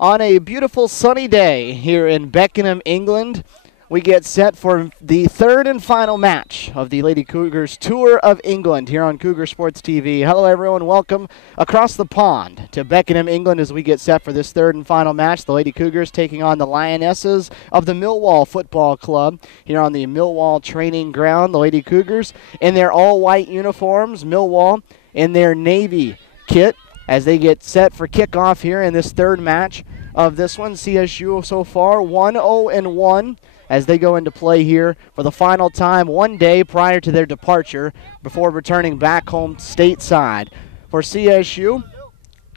On a beautiful sunny day here in Beckenham, England, we get set for the third and final match of the Lady Cougars Tour of England here on Cougar Sports TV. Hello everyone, welcome across the pond to Beckenham, England as we get set for this third and final match. The Lady Cougars taking on the Lionesses of the Millwall Football Club here on the Millwall training ground. The Lady Cougars in their all-white uniforms, Millwall in their navy kit, as they get set for kickoff here in this third match of this one. CSU so far 1-0-1 as they go into play here for the final time one day prior to their departure before returning back home stateside. For CSU,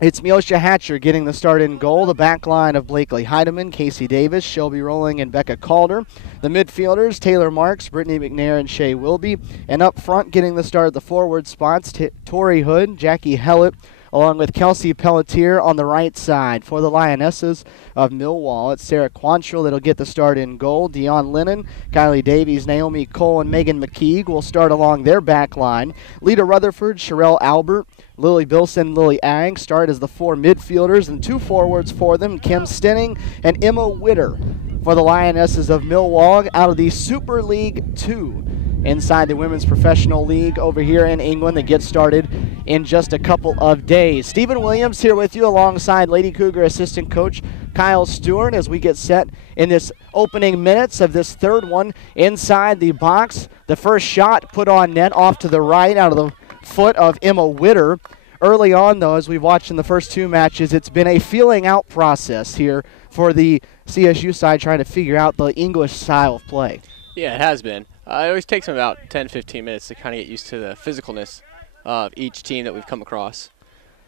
it's Miosha Hatcher getting the start in goal. The back line of Blakely Heidemann, Casey Davis, Shelby Rowling, and Becca Calder. The midfielders, Taylor Marks, Brittany McNair, and Shea Wilby. And up front getting the start at the forward spots, Tori Hood, Jackie Hellett, along with Kelsey Pelletier on the right side. For the Lionesses of Millwall, it's Sarah Quantrill that'll get the start in goal. Dionne Lennon, Kylie Davies, Naomi Cole, and Megan McKeague will start along their back line. Lita Rutherford, Sherelle Albert, Lily Bilson, Lily Ag start as the four midfielders, and two forwards for them, Kim Stenning and Emma Witter. For the Lionesses of Millwall out of the Super League 2 inside the Women's Professional League over here in England that gets started in just a couple of days. Stephen Williams here with you alongside Lady Cougar assistant coach Kyle Stewart as we get set in this opening minutes of this third one inside the box. The first shot put on net off to the right out of the foot of Emma Witter. Early on, though, as we've watched in the first two matches, it's been a feeling out process here for the CSU side trying to figure out the English style of play. Yeah, it has been. It always takes them about 10-15 minutes to kind of get used to the physicalness of each team that we've come across.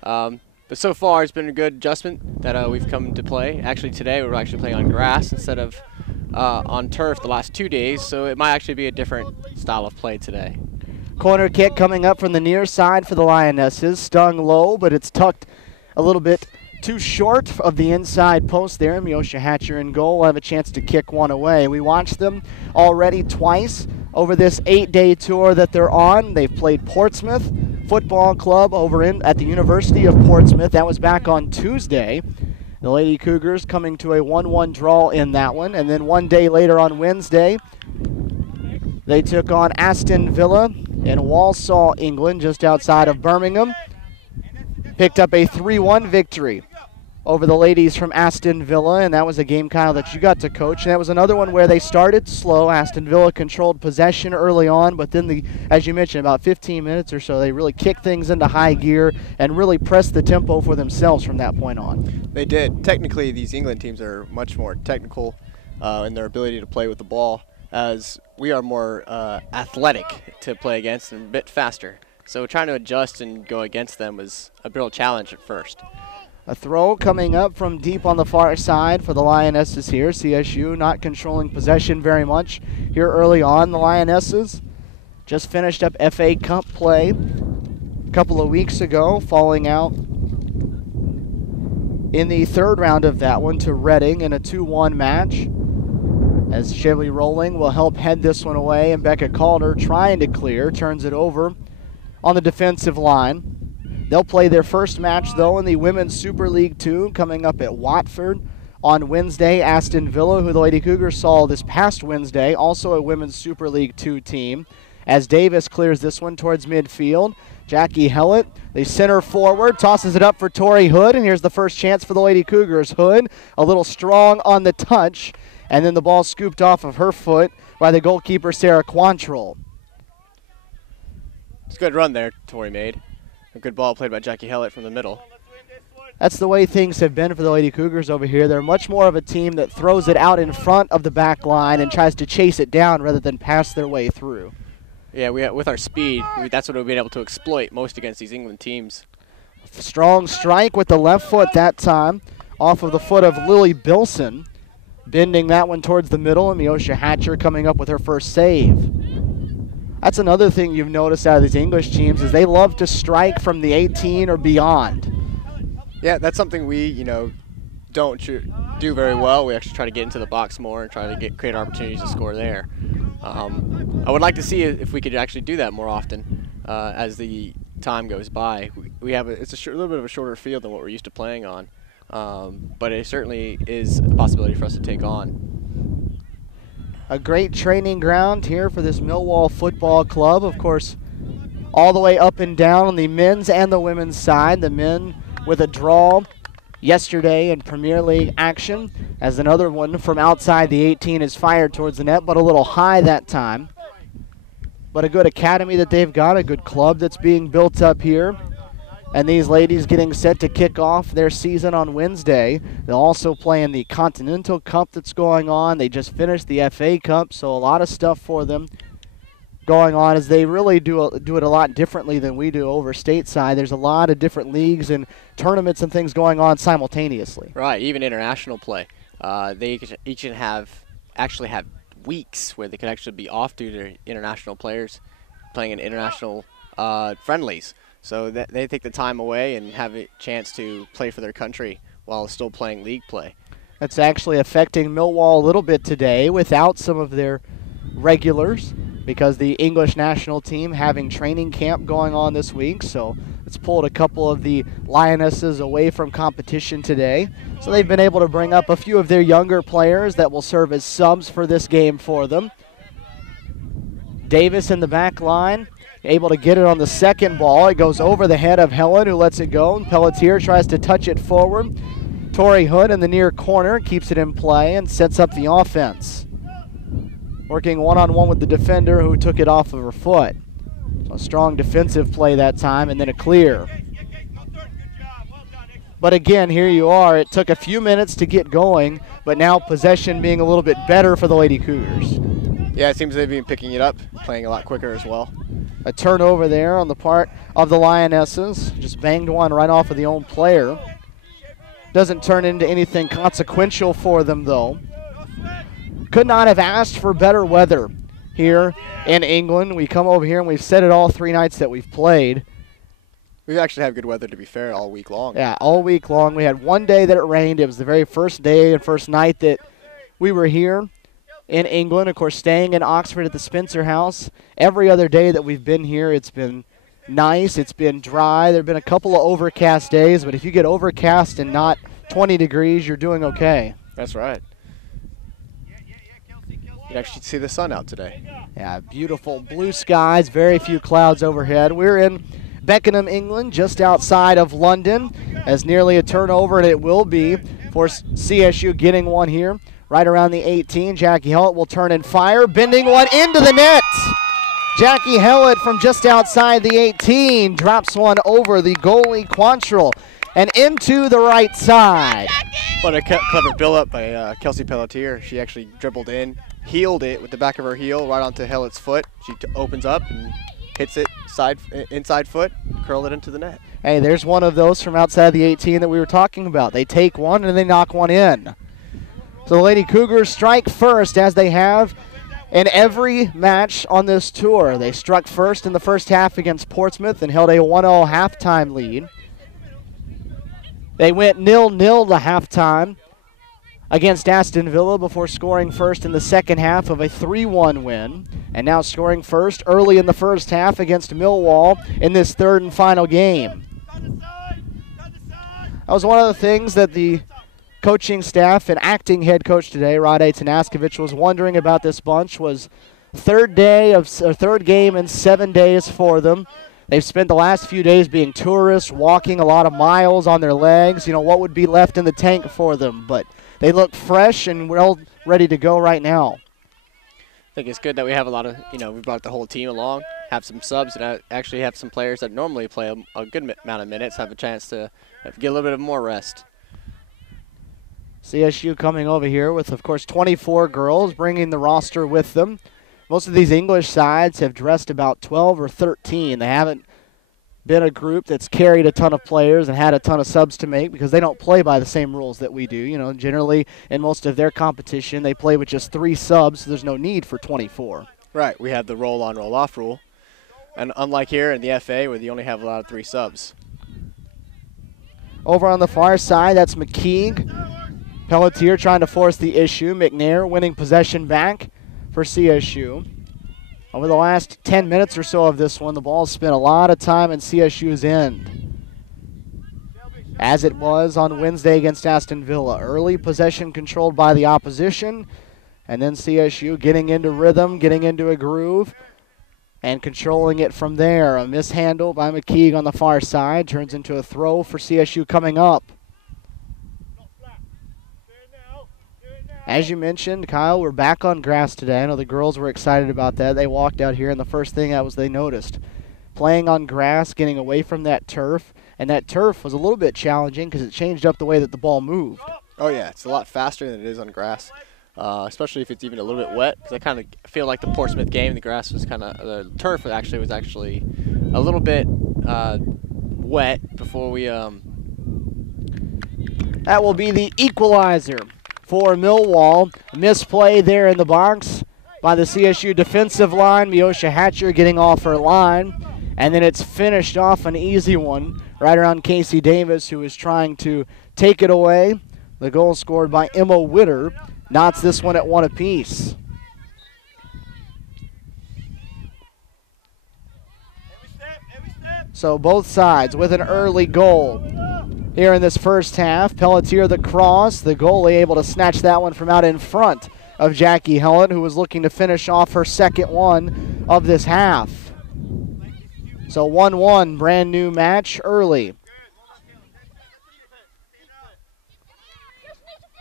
But so far, it's been a good adjustment that we've come to play. Actually, today we're actually playing on grass instead of on turf the last 2 days, so it might actually be a different style of play today. Corner kick coming up from the near side for the Lionesses. Stung low, but it's tucked a little bit too short of the inside post there. Miosha Hatcher in goal will have a chance to kick one away. We watched them already twice over this 8-day tour that they're on. They've played Portsmouth Football Club over at the University of Portsmouth. That was back on Tuesday. The Lady Cougars coming to a 1-1 draw in that one. And then 1 day later on Wednesday, they took on Aston Villa in Walsall, England, just outside of Birmingham. Picked up a 3-1 victory over the ladies from Aston Villa, and that was a game, Kyle, that you got to coach. And that was another one where they started slow. Aston Villa controlled possession early on, but then, as you mentioned, about 15 minutes or so, they really kicked things into high gear and really pressed the tempo for themselves from that point on. They did. Technically, these England teams are much more technical in their ability to play with the ball, as we are more athletic to play against and a bit faster. So trying to adjust and go against them was a real challenge at first. A throw coming up from deep on the far side for the Lionesses here. CSU not controlling possession very much here early on. The Lionesses just finished up FA Cup play a couple of weeks ago, falling out in the third round of that one to Reading in a 2-1 match. As Shelby Rowling will help head this one away, and Becca Calder trying to clear, turns it over on the defensive line. They'll play their first match, though, in the Women's Super League 2 coming up at Watford on Wednesday. Aston Villa, who the Lady Cougars saw this past Wednesday, also a Women's Super League 2 team. As Davis clears this one towards midfield, Jackie Hellett, the center forward, tosses it up for Tori Hood, and here's the first chance for the Lady Cougars. Hood, a little strong on the touch, and then the ball scooped off of her foot by the goalkeeper, Sarah Quantrill. It's a good run there Tori made. A good ball played by Jackie Hellett from the middle. That's the way things have been for the Lady Cougars over here. They're much more of a team that throws it out in front of the back line and tries to chase it down rather than pass their way through. Yeah, with our speed, that's what we've been able to exploit most against these England teams. Strong strike with the left foot that time, off of the foot of Lily Bilson, bending that one towards the middle, and Miosha Hatcher coming up with her first save. That's another thing you've noticed out of these English teams is they love to strike from the 18 or beyond. Yeah, that's something we, don't do very well. We actually try to get into the box more and try to create opportunities to score there. I would like to see if we could actually do that more often as the time goes by. It's a little bit of a shorter field than what we're used to playing on. but it certainly is a possibility for us to take on. A great training ground here for this Millwall Football Club. Of course, all the way up and down on the men's and the women's side. The men with a draw yesterday in Premier League action, as another one from outside the 18 is fired towards the net, but a little high that time. But a good academy that they've got, a good club that's being built up here. And these ladies getting set to kick off their season on Wednesday. They'll also play in the Continental Cup that's going on. They just finished the FA Cup, so a lot of stuff for them going on, as they really do it a lot differently than we do over stateside. There's a lot of different leagues and tournaments and things going on simultaneously. Right, even international play. They each actually have weeks where they could actually be off due to international players playing in international friendlies. So they take the time away and have a chance to play for their country while still playing league play. That's actually affecting Millwall a little bit today without some of their regulars, because the English national team having training camp going on this week. So it's pulled a couple of the Lionesses away from competition today. So they've been able to bring up a few of their younger players that will serve as subs for this game for them. Davis in the back line, able to get it on the second ball. It goes over the head of Helen, who lets it go. And Pelletier tries to touch it forward. Tori Hood in the near corner keeps it in play and sets up the offense. Working one-on-one with the defender, who took it off of her foot. So a strong defensive play that time, and then a clear. But again, here you are. It took a few minutes to get going, but now possession being a little bit better for the Lady Cougars. Yeah, it seems they've been picking it up, playing a lot quicker as well. A turnover there on the part of the Lionesses. Just banged one right off of the own player. Doesn't turn into anything consequential for them, though. Could not have asked for better weather here in England. We come over here and we've said it all 3 nights that we've played. We've actually had good weather, to be fair, all week long. Yeah, all week long. We had one day that it rained. It was the very first day and first night that we were here in England. Of course, staying in Oxford at the Spencer House. Every other day that we've been here, it's been nice. It's been dry. There have been a couple of overcast days, but if you get overcast and not 20 degrees, you're doing okay. That's right. You actually see the sun out today. Yeah, beautiful blue skies, very few clouds overhead. We're in Beckenham, England, just outside of London, as nearly a turnover, and it will be for CSU getting one here right around the 18. Jackie Hellett will turn and fire, bending one into the net. Jackie Hellett from just outside the 18 drops one over the goalie Quantrill and into the right side. What a clever build-up by Kelsey Pelletier. She actually dribbled in, heeled it with the back of her heel right onto Hellett's foot. She opens up and hits it inside foot, curl it into the net. Hey, there's one of those from outside the 18 that we were talking about. They take one and they knock one in. So the Lady Cougars strike first, as they have in every match on this tour. They struck first in the first half against Portsmouth and held a 1-0 halftime lead. They went 0-0 to halftime against Aston Villa before scoring first in the second half of a 3-1 win, and now scoring first early in the first half against Millwall in this third and final game. That was one of the things that the coaching staff and acting head coach today, Rade Tanaskovic, was wondering about this bunch. Was third game in 7 days for them. They've spent the last few days being tourists, walking a lot of miles on their legs. You know, what would be left in the tank for them? But they look fresh and well ready to go right now. I think it's good that we have a lot of, we brought the whole team along, have some subs, and actually have some players that normally play a good amount of minutes, have a chance to get a little bit of more rest. CSU coming over here with, of course, 24 girls, bringing the roster with them. Most of these English sides have dressed about 12 or 13. They haven't been a group that's carried a ton of players and had a ton of subs to make, because they don't play by the same rules that we do. You know, generally in most of their competition, they play with just 3 subs, so there's no need for 24. Right, we have the roll-on, roll-off rule. And unlike here in the FA, where you only have a lot of 3 subs. Over on the far side, that's McKeague. Pelletier trying to force the issue. McNair winning possession back for CSU. Over the last 10 minutes or so of this one, the ball's spent a lot of time in CSU's end. as it was on Wednesday against Aston Villa. Early possession controlled by the opposition, and then CSU getting into rhythm, getting into a groove, and controlling it from there. A mishandle by McKeague on the far side turns into a throw for CSU coming up. As you mentioned, Kyle, we're back on grass today. I know the girls were excited about that. They walked out here, and the first thing that was they noticed. Playing on grass, getting away from that turf, and that turf was a little bit challenging because it changed up the way that the ball moved. Oh, yeah, it's a lot faster than it is on grass, especially if it's even a little bit wet, because I kind of feel like the Portsmouth game, the grass was kind of, the turf was actually a little bit wet before we... That will be the equalizer for Millwall. Misplay there in the box by the CSU defensive line. Miosha Hatcher getting off her line. And then it's finished off an easy one right around Casey Davis, who is trying to take it away. The goal scored by Emma Witter knots this one at 1 apiece. So both sides with an early goal here in this first half. Pelletier the cross, the goalie able to snatch that one from out in front of Jackie Helen, who was looking to finish off her second one of this half. So 1-1, brand new match early.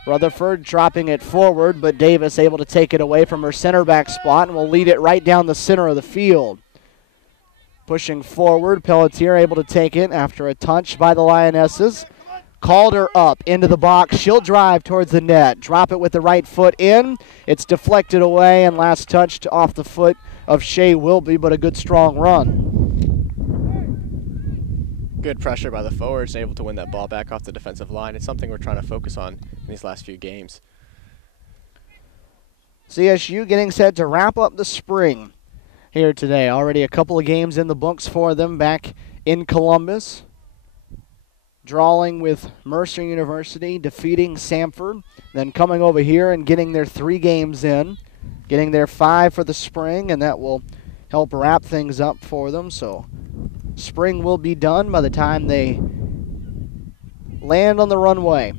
Rutherford dropping it forward, but Davis able to take it away from her center back spot and will lead it right down the center of the field. Pushing forward, Pelletier able to take it after a touch by the Lionesses. Called her up into the box. She'll drive towards the net. Drop it with the right foot in. It's deflected away and last touched off the foot of Shea Wilby, but a good strong run. Good pressure by the forwards, able to win that ball back off the defensive line. It's something we're trying to focus on in these last few games. CSU getting set to wrap up the spring here today. Already a couple of games in the books for them back in Columbus. Drawing with Mercer University, defeating Samford, then coming over here and getting their 3 games in, getting their 5 for the spring, and that will help wrap things up for them. So spring will be done by the time they land on the runway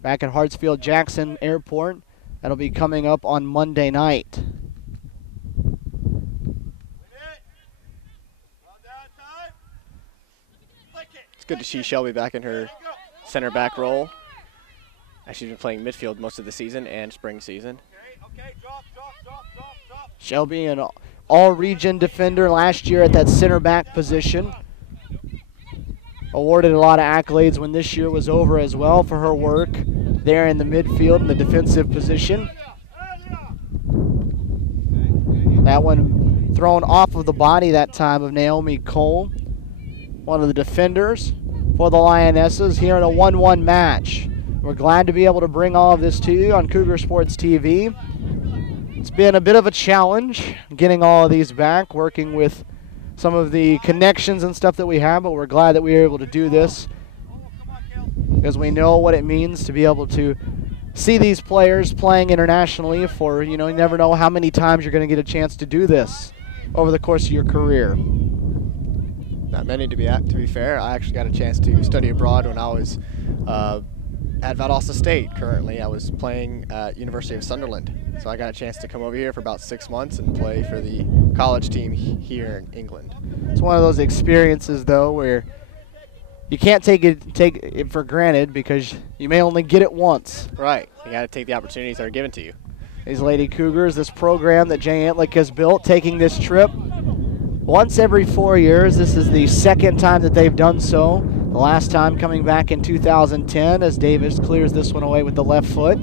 back at Hartsfield-Jackson Airport. That'll be coming up on Monday night. It's good to see Shelby back in her center back role, as she's been playing midfield most of the season and spring season. Shelby, an all-region defender last year at that center back position. Awarded a lot of accolades when this year was over as well for her work there in the midfield in the defensive position. That one thrown off of the body that time of Naomi Cole, one of the defenders for the Lionesses here in a 1-1 match. We're glad to be able to bring all of this to you on Cougar Sports TV. It's been a bit of a challenge getting all of these back, working with some of the connections and stuff that we have, but we're glad that we were able to do this because we know what it means to be able to see these players playing internationally for, you never know how many times you're going to get a chance to do this over the course of your career. Not many, to be fair. I actually got a chance to study abroad when I was at Valdosta State. Currently, I was playing at University of Sunderland. So I got a chance to come over here for about 6 months and play for the college team here in England. It's one of those experiences, though, where you can't take it for granted because you may only get it once. Right. You got to take the opportunities that are given to you. These Lady Cougars, this program that Jay Antlick has built, taking this trip once every 4 years. This is the second time that they've done so. The last time coming back in 2010 as Davis clears this one away with the left foot.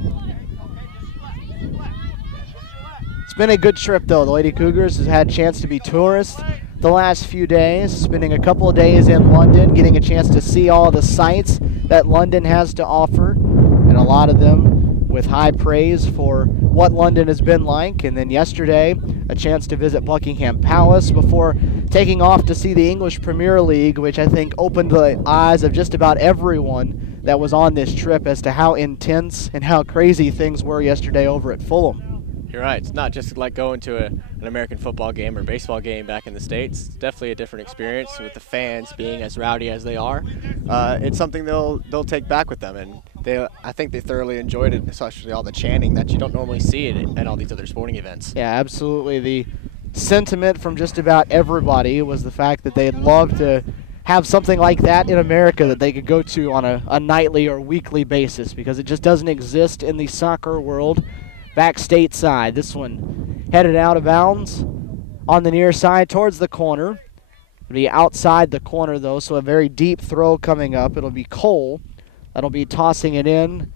It's been a good trip, though. The Lady Cougars has had a chance to be tourists the last few days, spending a couple of days in London, getting a chance to see all the sights that London has to offer, and a lot of them with high praise for what London has been like. And then yesterday, a chance to visit Buckingham Palace before taking off to see the English Premier League, which I think opened the eyes of just about everyone that was on this trip as to how intense and how crazy things were yesterday over at Fulham. You're right. It's not just like going to an American football game or baseball game back in the States. It's definitely a different experience with the fans being as rowdy as they are. It's something they'll take back with them, and I think they thoroughly enjoyed it, especially all the chanting that you don't normally see at all these other sporting events. Yeah, absolutely. The sentiment from just about everybody was the fact that they'd love to have something like that in America that they could go to on a nightly or weekly basis, because it just doesn't exist in the soccer world back stateside. This one headed out of bounds on the near side towards the corner. It'll be outside the corner, though, so a very deep throw coming up. It'll be Cole that'll be tossing it in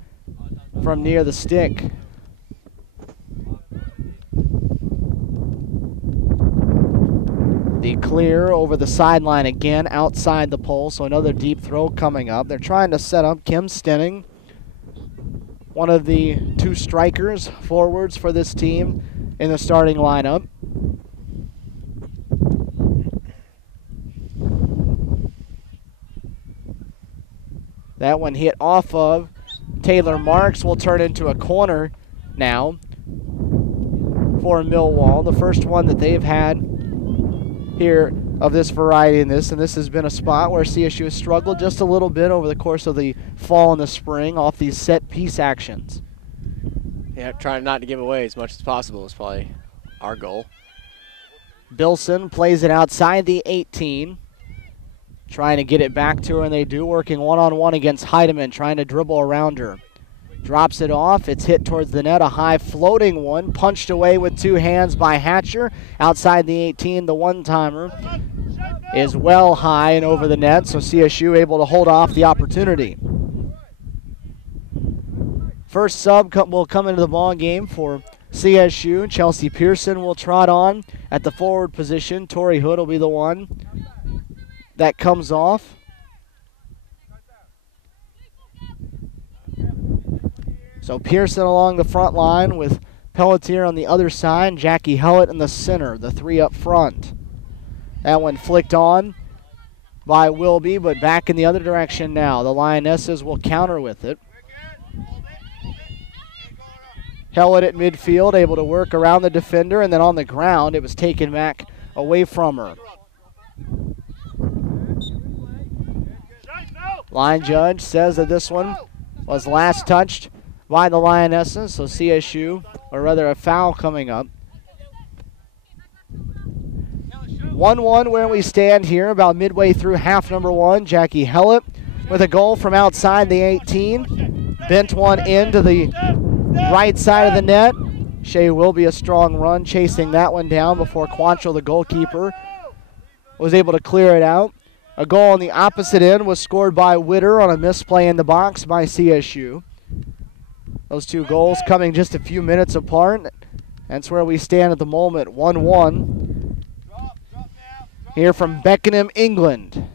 from near the stick. The clear over the sideline again, outside the pole, so another deep throw coming up. They're trying to set up Kim Stenning, one of the two strikers, forwards for this team in the starting lineup. That one hit off of Taylor Marks, will turn into a corner now for Millwall. The first one that they've had here of this variety and this has been a spot where CSU has struggled just a little bit over the course of the fall and the spring off these set piece actions. Yeah, trying not to give away as much as possible is probably our goal. Bilson plays it outside the 18, trying to get it back to her, and they do, working one-on-one against Heidemann, trying to dribble around her. Drops it off. It's hit towards the net. A high floating one. Punched away with two hands by Hatcher. Outside the 18, the one-timer is well high and over the net, so CSU able to hold off the opportunity. First sub will come into the ball game for CSU. Chelsea Pearson will trot on at the forward position. Tori Hood will be the one that comes off. So Pearson along the front line with Pelletier on the other side, Jackie Hellett in the center, the three up front. That one flicked on by Wilby, but back in the other direction now. The Lionesses will counter with it. Hellett at midfield, able to work around the defender, and then on the ground, it was taken back away from her. Line judge says that this one was last touched by the Lionesses, so CSU, or rather a foul coming up. 1-1 where we stand here, about midway through half number one. Jackie Hellett with a goal from outside the 18. Bent one into the right side of the net. Shea will be a strong run, chasing that one down before Quantrill, the goalkeeper, was able to clear it out. A goal on the opposite end was scored by Witter on a misplay in the box by CSU. Those two goals coming just a few minutes apart. That's where we stand at the moment, 1-1. Here from Beckenham, England.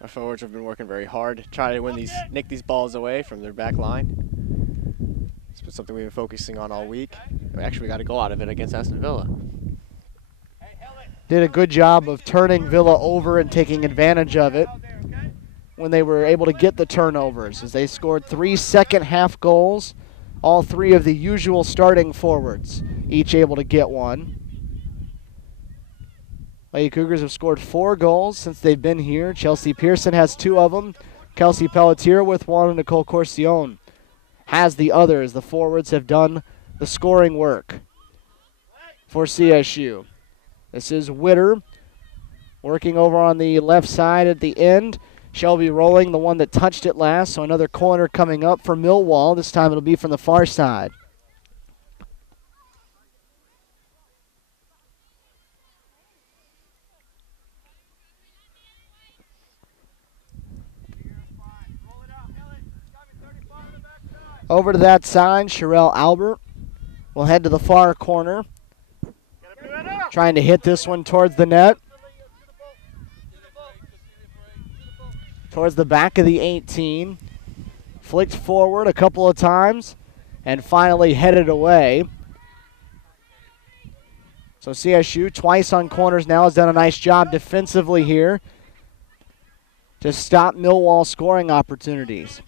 Our forwards have been working very hard to try to nick these balls away from their back line. It's been something we've been focusing on all week. We actually got a goal out of it against Aston Villa. Did a good job of turning Villa over and taking advantage of it when they were able to get the turnovers, as they scored 3 second-half goals, all three of the usual starting forwards, each able to get one. Lady Cougars have scored 4 goals since they've been here. Chelsea Pearson has 2 of them. Kelsey Pelletier with 1, and Nicole Corcione has the others. The forwards have done the scoring work for CSU. This is Witter working over on the left side at the end. Shelby Rolling, the one that touched it last, so another corner coming up for Millwall. This time it'll be from the far side. Over to that side, Sherelle Albert will head to the far corner, trying to hit this one towards the net. Towards the back of the 18. Flicked forward a couple of times and finally headed away. So CSU twice on corners now has done a nice job defensively here. to stop Millwall scoring opportunities.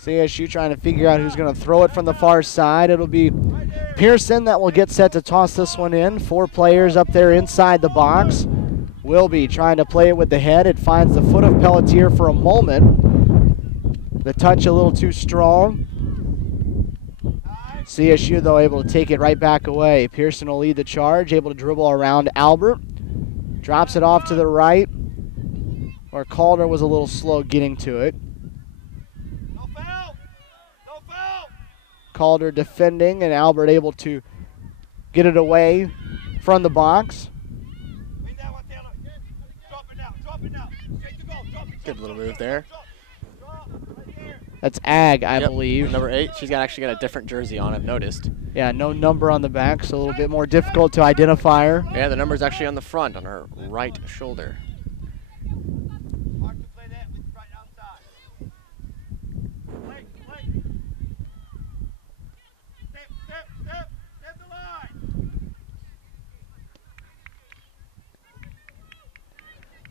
CSU trying to figure out who's going to throw it from the far side. It'll be Pearson that will get set to toss this one in. 4 players up there inside the box. Wilby trying to play it with the head. It finds the foot of Pelletier for a moment. The touch a little too strong. CSU, though, able to take it right back away. Pearson will lead the charge, able to dribble around Albert. Drops it off to the right, where Calder was a little slow getting to it. Calder defending, and Albert able to get it away from the box. Good little move there. That's Ag, I Yep, believe. Number 8. She's actually got a different jersey on, I've noticed. Yeah, no number on the back, so a little bit more difficult to identify her. Yeah, the number's actually on the front, on her right shoulder.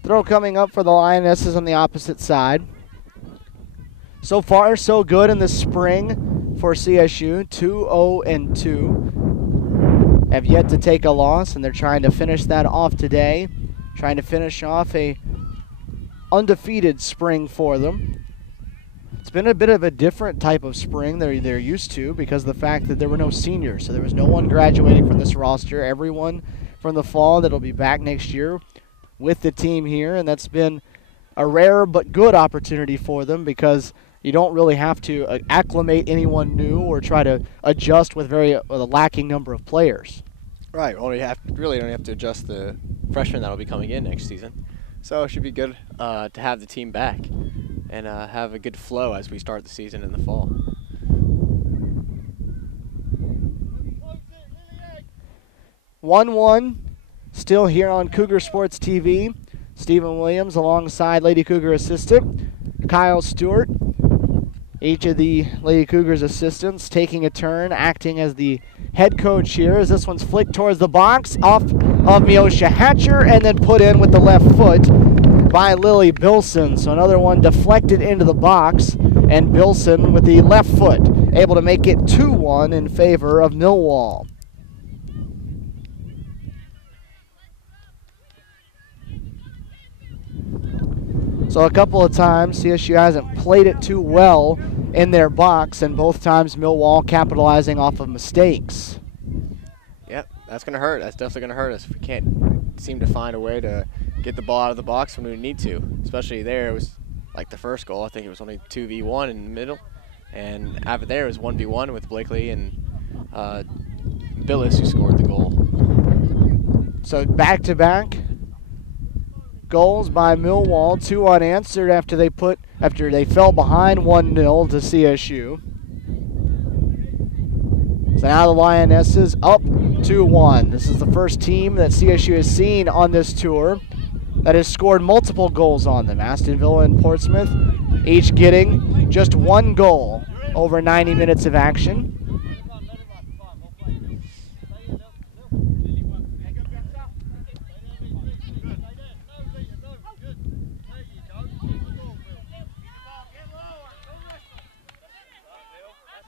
Throw coming up for the Lionesses on the opposite side. So far, so good in the spring for CSU. 2-0-2. Have yet to take a loss, and they're trying to finish that off today. Trying to finish off a undefeated spring for them. It's been a bit of a different type of spring they're used to because of the fact that there were no seniors. So there was no one graduating from this roster. Everyone from the fall that'll be back next year with the team here, and that's been a rare but good opportunity for them because you don't really have to acclimate anyone new or try to adjust with a lacking number of players. Right. Well, really don't have to adjust the freshmen that'll be coming in next season. So it should be good to have the team back and have a good flow as we start the season in the fall. 1-1. Still here on Cougar Sports TV. Stephen Williams alongside Lady Cougar assistant Kyle Stewart. Each of the Lady Cougars assistants taking a turn, acting as the head coach here as this one's flicked towards the box, off of Miosha Hatcher, and then put in with the left foot by Lily Bilson. So another one deflected into the box, and Bilson with the left foot able to make it 2-1 in favor of Millwall. So a couple of times, CSU hasn't played it too well in their box, and both times Millwall capitalizing off of mistakes. Yep, that's going to hurt. That's definitely going to hurt us if we can't seem to find a way to get the ball out of the box when we need to. Especially there, it was like the first goal. I think it was only 2v1 in the middle. And after there, it was 1v1 with Blakely and Billis who scored the goal. So back-to-back goals by Millwall, 2 unanswered after they fell behind 1-0 to CSU. So now the Lionesses up 2-1. This is the first team that CSU has seen on this tour that has scored multiple goals on them. Aston Villa and Portsmouth each getting just 1 goal over 90 minutes of action.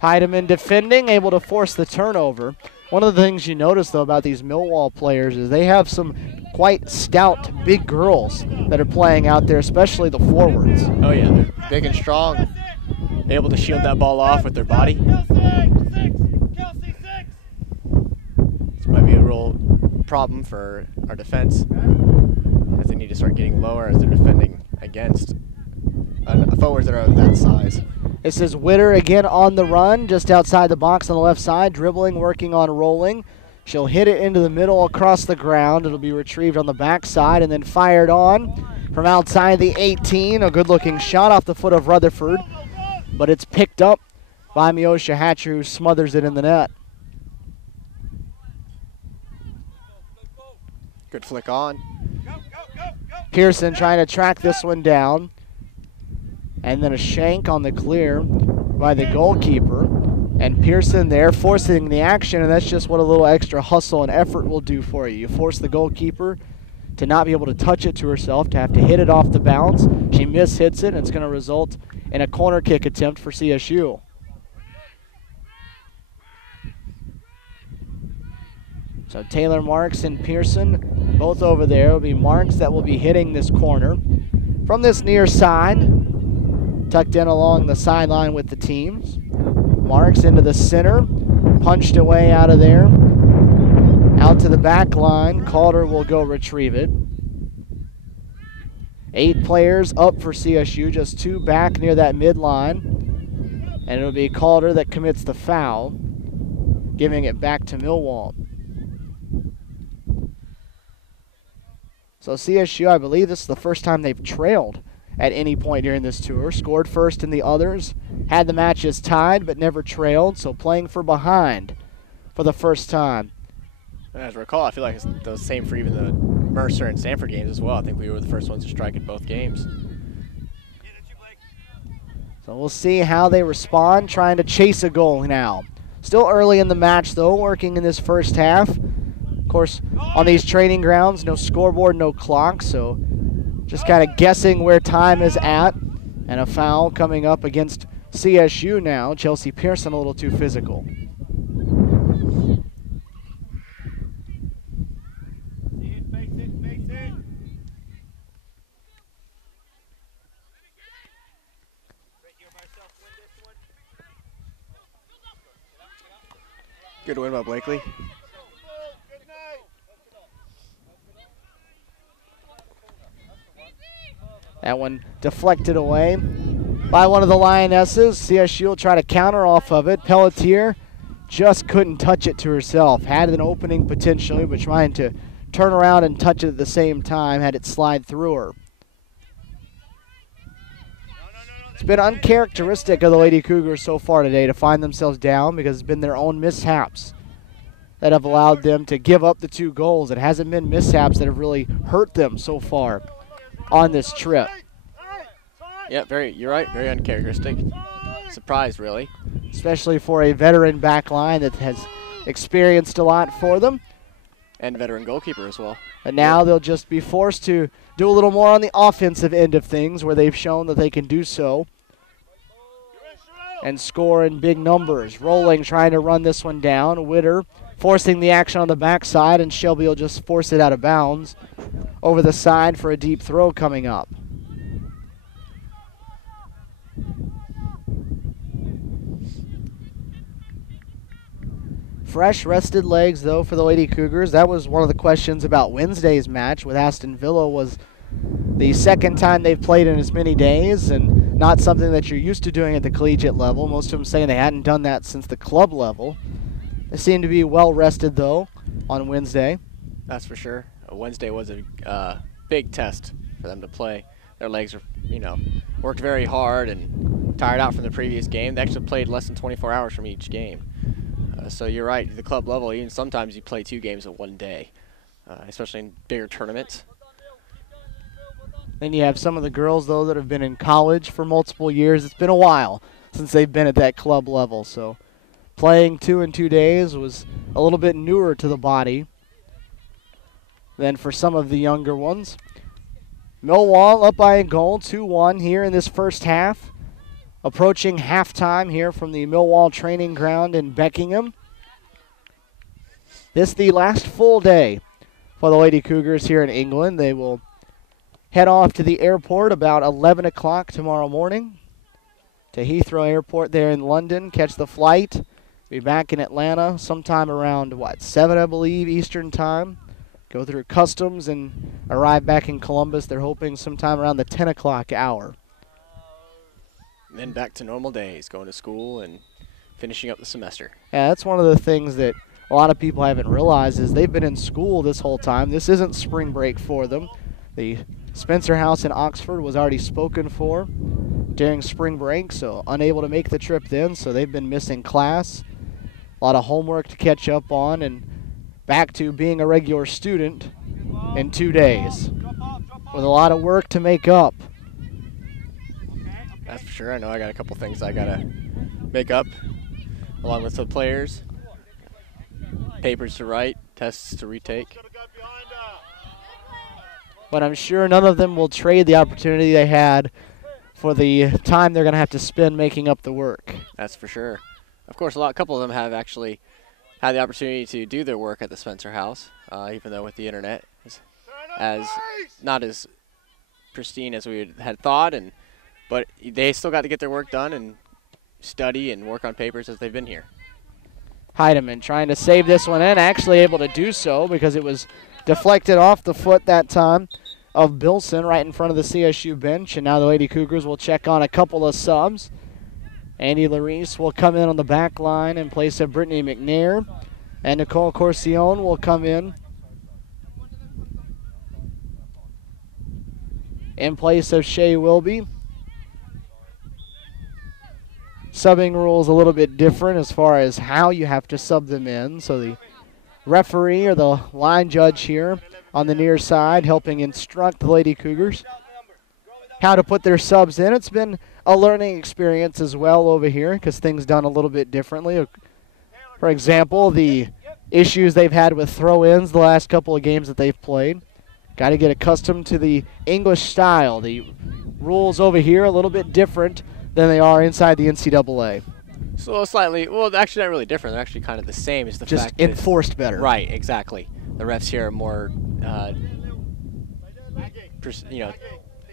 Heidemann defending, able to force the turnover. One of the things you notice, though, about these Millwall players is they have some quite stout, big girls that are playing out there, especially the forwards. Oh, yeah, they're big and strong, able to shield that ball off with their body. This might be a real problem for our defense, as they need to start getting lower as they're defending against forwards that are of that size. This is Witter again on the run, just outside the box on the left side, dribbling, working on rolling. She'll hit it into the middle across the ground. It'll be retrieved on the backside and then fired on from outside the 18. A good-looking shot off the foot of Rutherford, but it's picked up by Miosha Hatcher, who smothers it in the net. Good flick on. Pearson trying to track this one down. And then a shank on the clear by the goalkeeper. And Pearson there forcing the action, and that's just what a little extra hustle and effort will do for you. You force the goalkeeper to not be able to touch it to herself, to have to hit it off the bounce. She mishits it, and it's going to result in a corner kick attempt for CSU. So Taylor Marks and Pearson both over there. It'll be Marks that will be hitting this corner from this near side, tucked in along the sideline with the teams. Marks into the center, punched away out of there. Out to the back line. Calder will go retrieve it. 8 players up for CSU, just 2 back near that midline. And it'll be Calder that commits the foul, giving it back to Millwall. So CSU, I believe this is the first time they've trailed at any point during this tour. Scored first in the others, had the matches tied but never trailed, so playing for behind for the first time. And as I recall, I feel like it's the same for even the Mercer and Stanford games as well. I think we were the first ones to strike in both games. So we'll see how they respond, trying to chase a goal now. Still early in the match, though, working in this first half. Of course, on these training grounds, no scoreboard, no clock, so just kind of guessing where time is at. And a foul coming up against CSU now. Chelsea Pearson a little too physical. Good win by Blakely. That one deflected away by one of the Lionesses. CSU will try to counter off of it. Pelletier just couldn't touch it to herself. Had an opening potentially, but trying to turn around and touch it at the same time, had it slide through her. It's been uncharacteristic of the Lady Cougars so far today to find themselves down, because it's been their own mishaps that have allowed them to give up the 2 goals. It hasn't been mishaps that have really hurt them so far on this trip. Yeah, you're right, very uncharacteristic. Surprised, really. Especially for a veteran back line that has experienced a lot for them. And veteran goalkeeper as well. And now they'll just be forced to do a little more on the offensive end of things, where they've shown that they can do so and score in big numbers. Rolling, trying to run this one down. Witter forcing the action on the backside, and Shelby will just force it out of bounds over the side for a deep throw coming up. Fresh, rested legs, though, for the Lady Cougars. That was one of the questions about Wednesday's match with Aston Villa, was the second time they've played in as many days, and not something that you're used to doing at the collegiate level. Most of them saying they hadn't done that since the club level. They seem to be well rested, though, on Wednesday. That's for sure. Wednesday was a big test for them to play. Their legs are, worked very hard and tired out from the previous game. They actually played less than 24 hours from each game. So you're right, the club level, even sometimes you play 2 games in one day, especially in bigger tournaments. Then you have some of the girls, though, that have been in college for multiple years. It's been a while since they've been at that club level, so playing 2 in 2 days was a little bit newer to the body than for some of the younger ones. Millwall up by a goal, 2-1 here in this first half. Approaching halftime here from the Millwall training ground in Beckingham. This the last full day for the Lady Cougars here in England. They will head off to the airport about 11 o'clock tomorrow morning to Heathrow Airport there in London, catch the flight, be back in Atlanta sometime around, 7, I believe, Eastern time. Go through customs and arrive back in Columbus. They're hoping sometime around the 10 o'clock hour. And then back to normal days, going to school and finishing up the semester. Yeah, that's one of the things that a lot of people haven't realized is they've been in school this whole time. This isn't spring break for them. The Spencer House in Oxford was already spoken for during spring break, so unable to make the trip then, so they've been missing class. A lot of homework to catch up on, and back to being a regular student in 2 days with a lot of work to make up That's for sure. I know I got a couple things I got to make up along with the players. Papers to write, tests to retake. But I'm sure none of them will trade the opportunity they had for the time they're going to have to spend making up the work. That's for sure. Of course, a couple of them have actually had the opportunity to do their work at the Spencer House, even though with the internet as not as pristine as we had thought, but they still got to get their work done and study and work on papers as they've been here. Heidemann trying to save this one in, actually able to do so because it was deflected off the foot that time of Bilson right in front of the CSU bench, and now the Lady Cougars will check on a couple of subs. Andy Larice will come in on the back line in place of Brittany McNair, and Nicole Corcione will come in place of Shea Wilby. Subbing rules a little bit different as far as how you have to sub them in. So the referee or the line judge here on the near side helping instruct the Lady Cougars how to put their subs in. It's been a learning experience as well over here because things done a little bit differently. For example, the issues they've had with throw-ins the last couple of games that they've played. Got to get accustomed to the English style. The rules over here a little bit different than they are inside the NCAA. So slightly, well, actually not really different. They're actually kind of the same. Is the just fact that enforced better. Right, exactly. The refs here are more,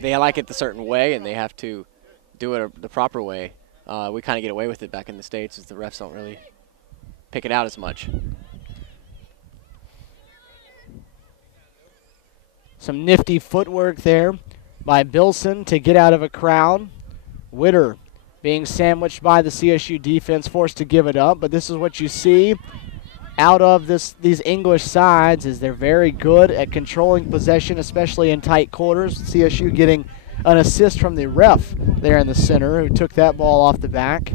they like it the certain way, and they have to do it the proper way. We kind of get away with it back in the States, as the refs don't really pick it out as much. Some nifty footwork there by Bilson to get out of a crowd. Witter being sandwiched by the CSU defense, forced to give it up. But this is what you see out of these English sides is they're very good at controlling possession, especially in tight quarters. CSU getting an assist from the ref there in the center who took that ball off the back.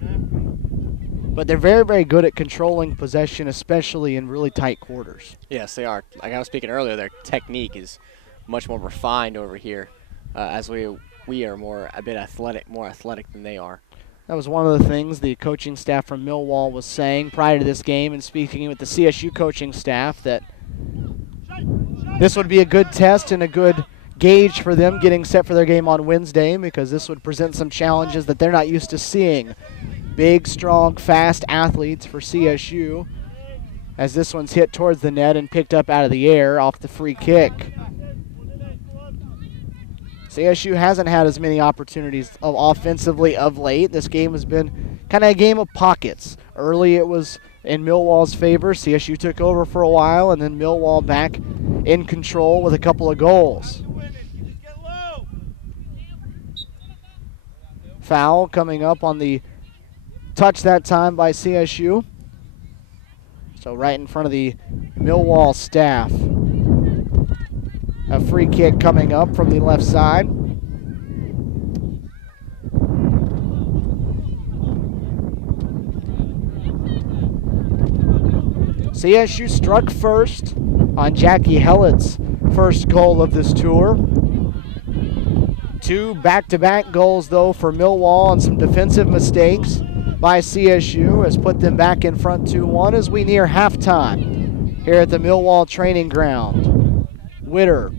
But they're very, very good at controlling possession, especially in really tight quarters. Yes, they are. Like I was speaking earlier, their technique is much more refined over here, as we are a bit more athletic than they are. That was one of the things the coaching staff from Millwall was saying prior to this game and speaking with the CSU coaching staff, that this would be a good test and a good gauge for them getting set for their game on Wednesday, because this would present some challenges that they're not used to seeing. Big, strong, fast athletes for CSU, as this one's hit towards the net and picked up out of the air off the free kick. CSU hasn't had as many opportunities offensively of late. This game has been kind of a game of pockets. Early it was in Millwall's favor. CSU took over for a while, and then Millwall back in control with a couple of goals. Foul coming up on the touch that time by CSU. So right in front of the Millwall staff. A free kick coming up from the left side. CSU struck first on Jackie Hellett's first goal of this tour. 2 back-to-back goals, though, for Millwall, and some defensive mistakes by CSU has put them back in front 2-1 as we near halftime here at the Millwall training ground. Witter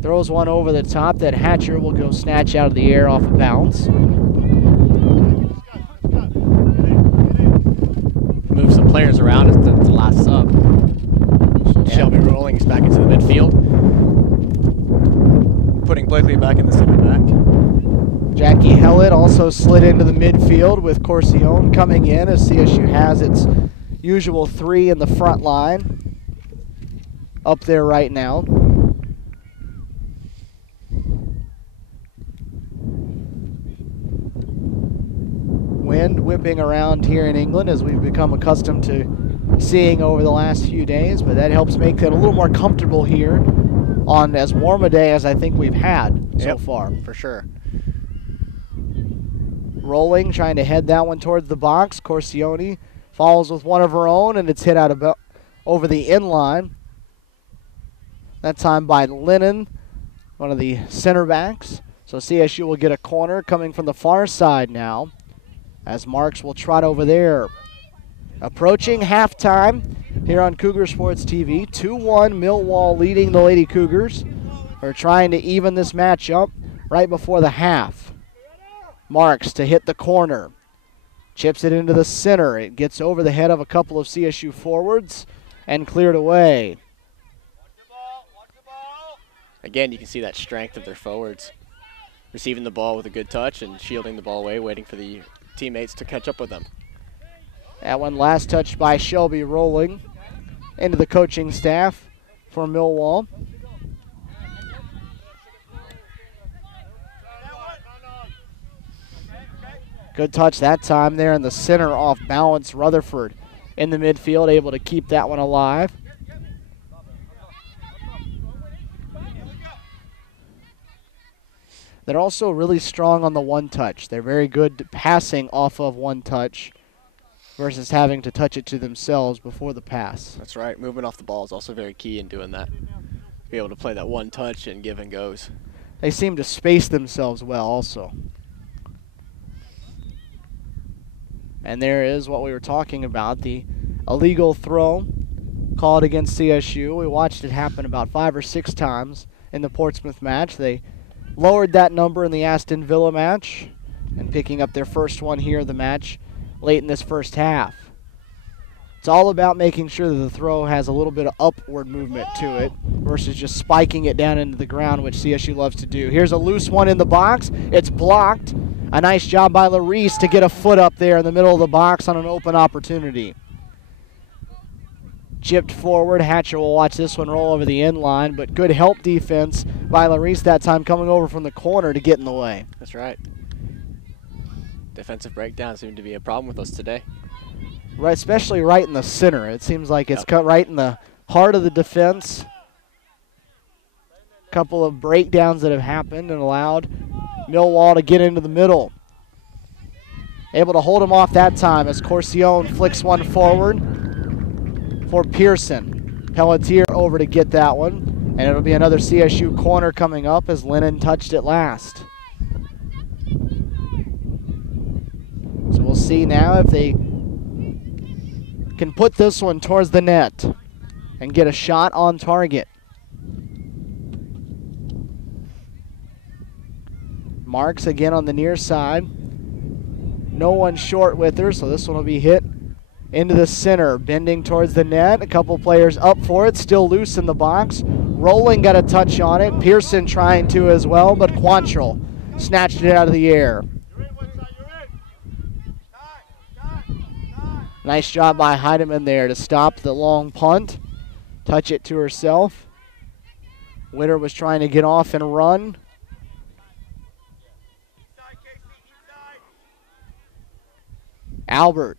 throws one over the top that Hatcher will go snatch out of the air off a bounce. Move some players around at the last sub. Yeah. Shelby rolling is back into the midfield. Putting Blakely back in the center back. Jackie Hellett also slid into the midfield with Corcione coming in as CSU has its usual 3 in the front line up there right now. Wind whipping around here in England as we've become accustomed to seeing over the last few days, but that helps make it a little more comfortable here on as warm a day as I think we've had so far. For sure. Rolling, trying to head that one towards the box. Corcione falls with one of her own, and it's hit out over the in line. That time by Lennon, one of the center backs. So CSU will get a corner coming from the far side now as Marks will trot over there. Approaching halftime here on Cougar Sports TV. 2-1 Millwall leading the Lady Cougars. We're trying to even this match up right before the half. Marks to hit the corner. Chips it into the center. It gets over the head of a couple of CSU forwards and cleared away. Again, you can see that strength of their forwards. Receiving the ball with a good touch and shielding the ball away, waiting for the teammates to catch up with them. That one last touched by Shelby Rolling into the coaching staff for Millwall. Good touch that time there in the center off balance. Rutherford in the midfield, able to keep that one alive. They're also really strong on the one touch. They're very good passing off of one touch versus having to touch it to themselves before the pass. That's right. Movement off the ball is also very key in doing that. Be able to play that one touch and give and goes. They seem to space themselves well also. And there is what we were talking about, the illegal throw called against CSU. We watched it happen about 5 or 6 times in the Portsmouth match. They lowered that number in the Aston Villa match and picking up their first one here in the match late in this first half. It's all about making sure that the throw has a little bit of upward movement to it versus just spiking it down into the ground, which CSU loves to do. Here's a loose one in the box. It's blocked. A nice job by Larice to get a foot up there in the middle of the box on an open opportunity. Chipped forward. Hatcher will watch this one roll over the end line, but good help defense by Larice that time, coming over from the corner to get in the way. That's right. Defensive breakdown seemed to be a problem with us today. Right, especially right in the center. It seems like it's cut right in the heart of the defense. Couple of breakdowns that have happened and allowed Millwall to get into the middle. Able to hold him off that time as Corcione flicks one forward for Pearson. Pelletier over to get that one. And it'll be another CSU corner coming up as Lennon touched it last. So we'll see now if they can put this one towards the net and get a shot on target. Marks again on the near side. No one short with her, so this one will be hit into the center, bending towards the net. A couple players up for it, still loose in the box. Rolling got a touch on it. Pearson trying to as well, but Quantrill snatched it out of the air. Nice job by Heidemann there to stop the long punt. Touch it to herself. Witter was trying to get off and run. Albert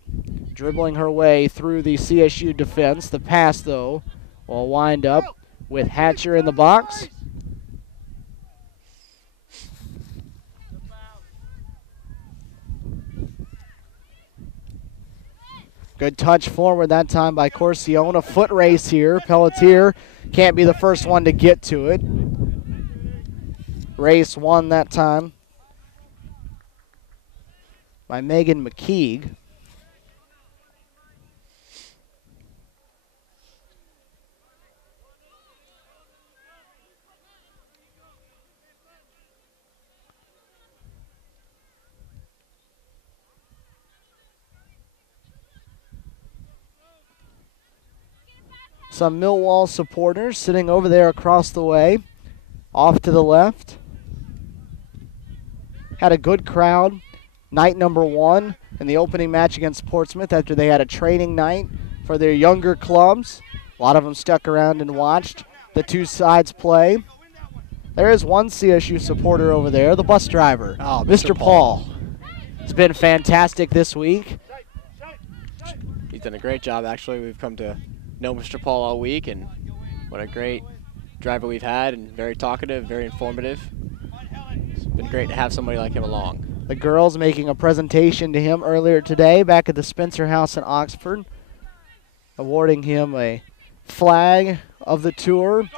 dribbling her way through the CSU defense. The pass, though, will wind up with Hatcher in the box. Good touch forward that time by Corcione. A foot race here. Pelletier can't be the first one to get to it. Race won that time by Megan McKeague. Some Millwall supporters sitting over there across the way, off to the left. Had a good crowd. Night number 1 in the opening match against Portsmouth after they had a training night for their younger clubs. A lot of them stuck around and watched the two sides play. There is one CSU supporter over there, the bus driver, Mr. Paul. It's been fantastic this week. He's done a great job, actually. We've come to know Mr. Paul all week, and what a great driver we've had, and very talkative, very informative. It's been great to have somebody like him along. The girls making a presentation to him earlier today back at the Spencer House in Oxford, awarding him a flag of the tour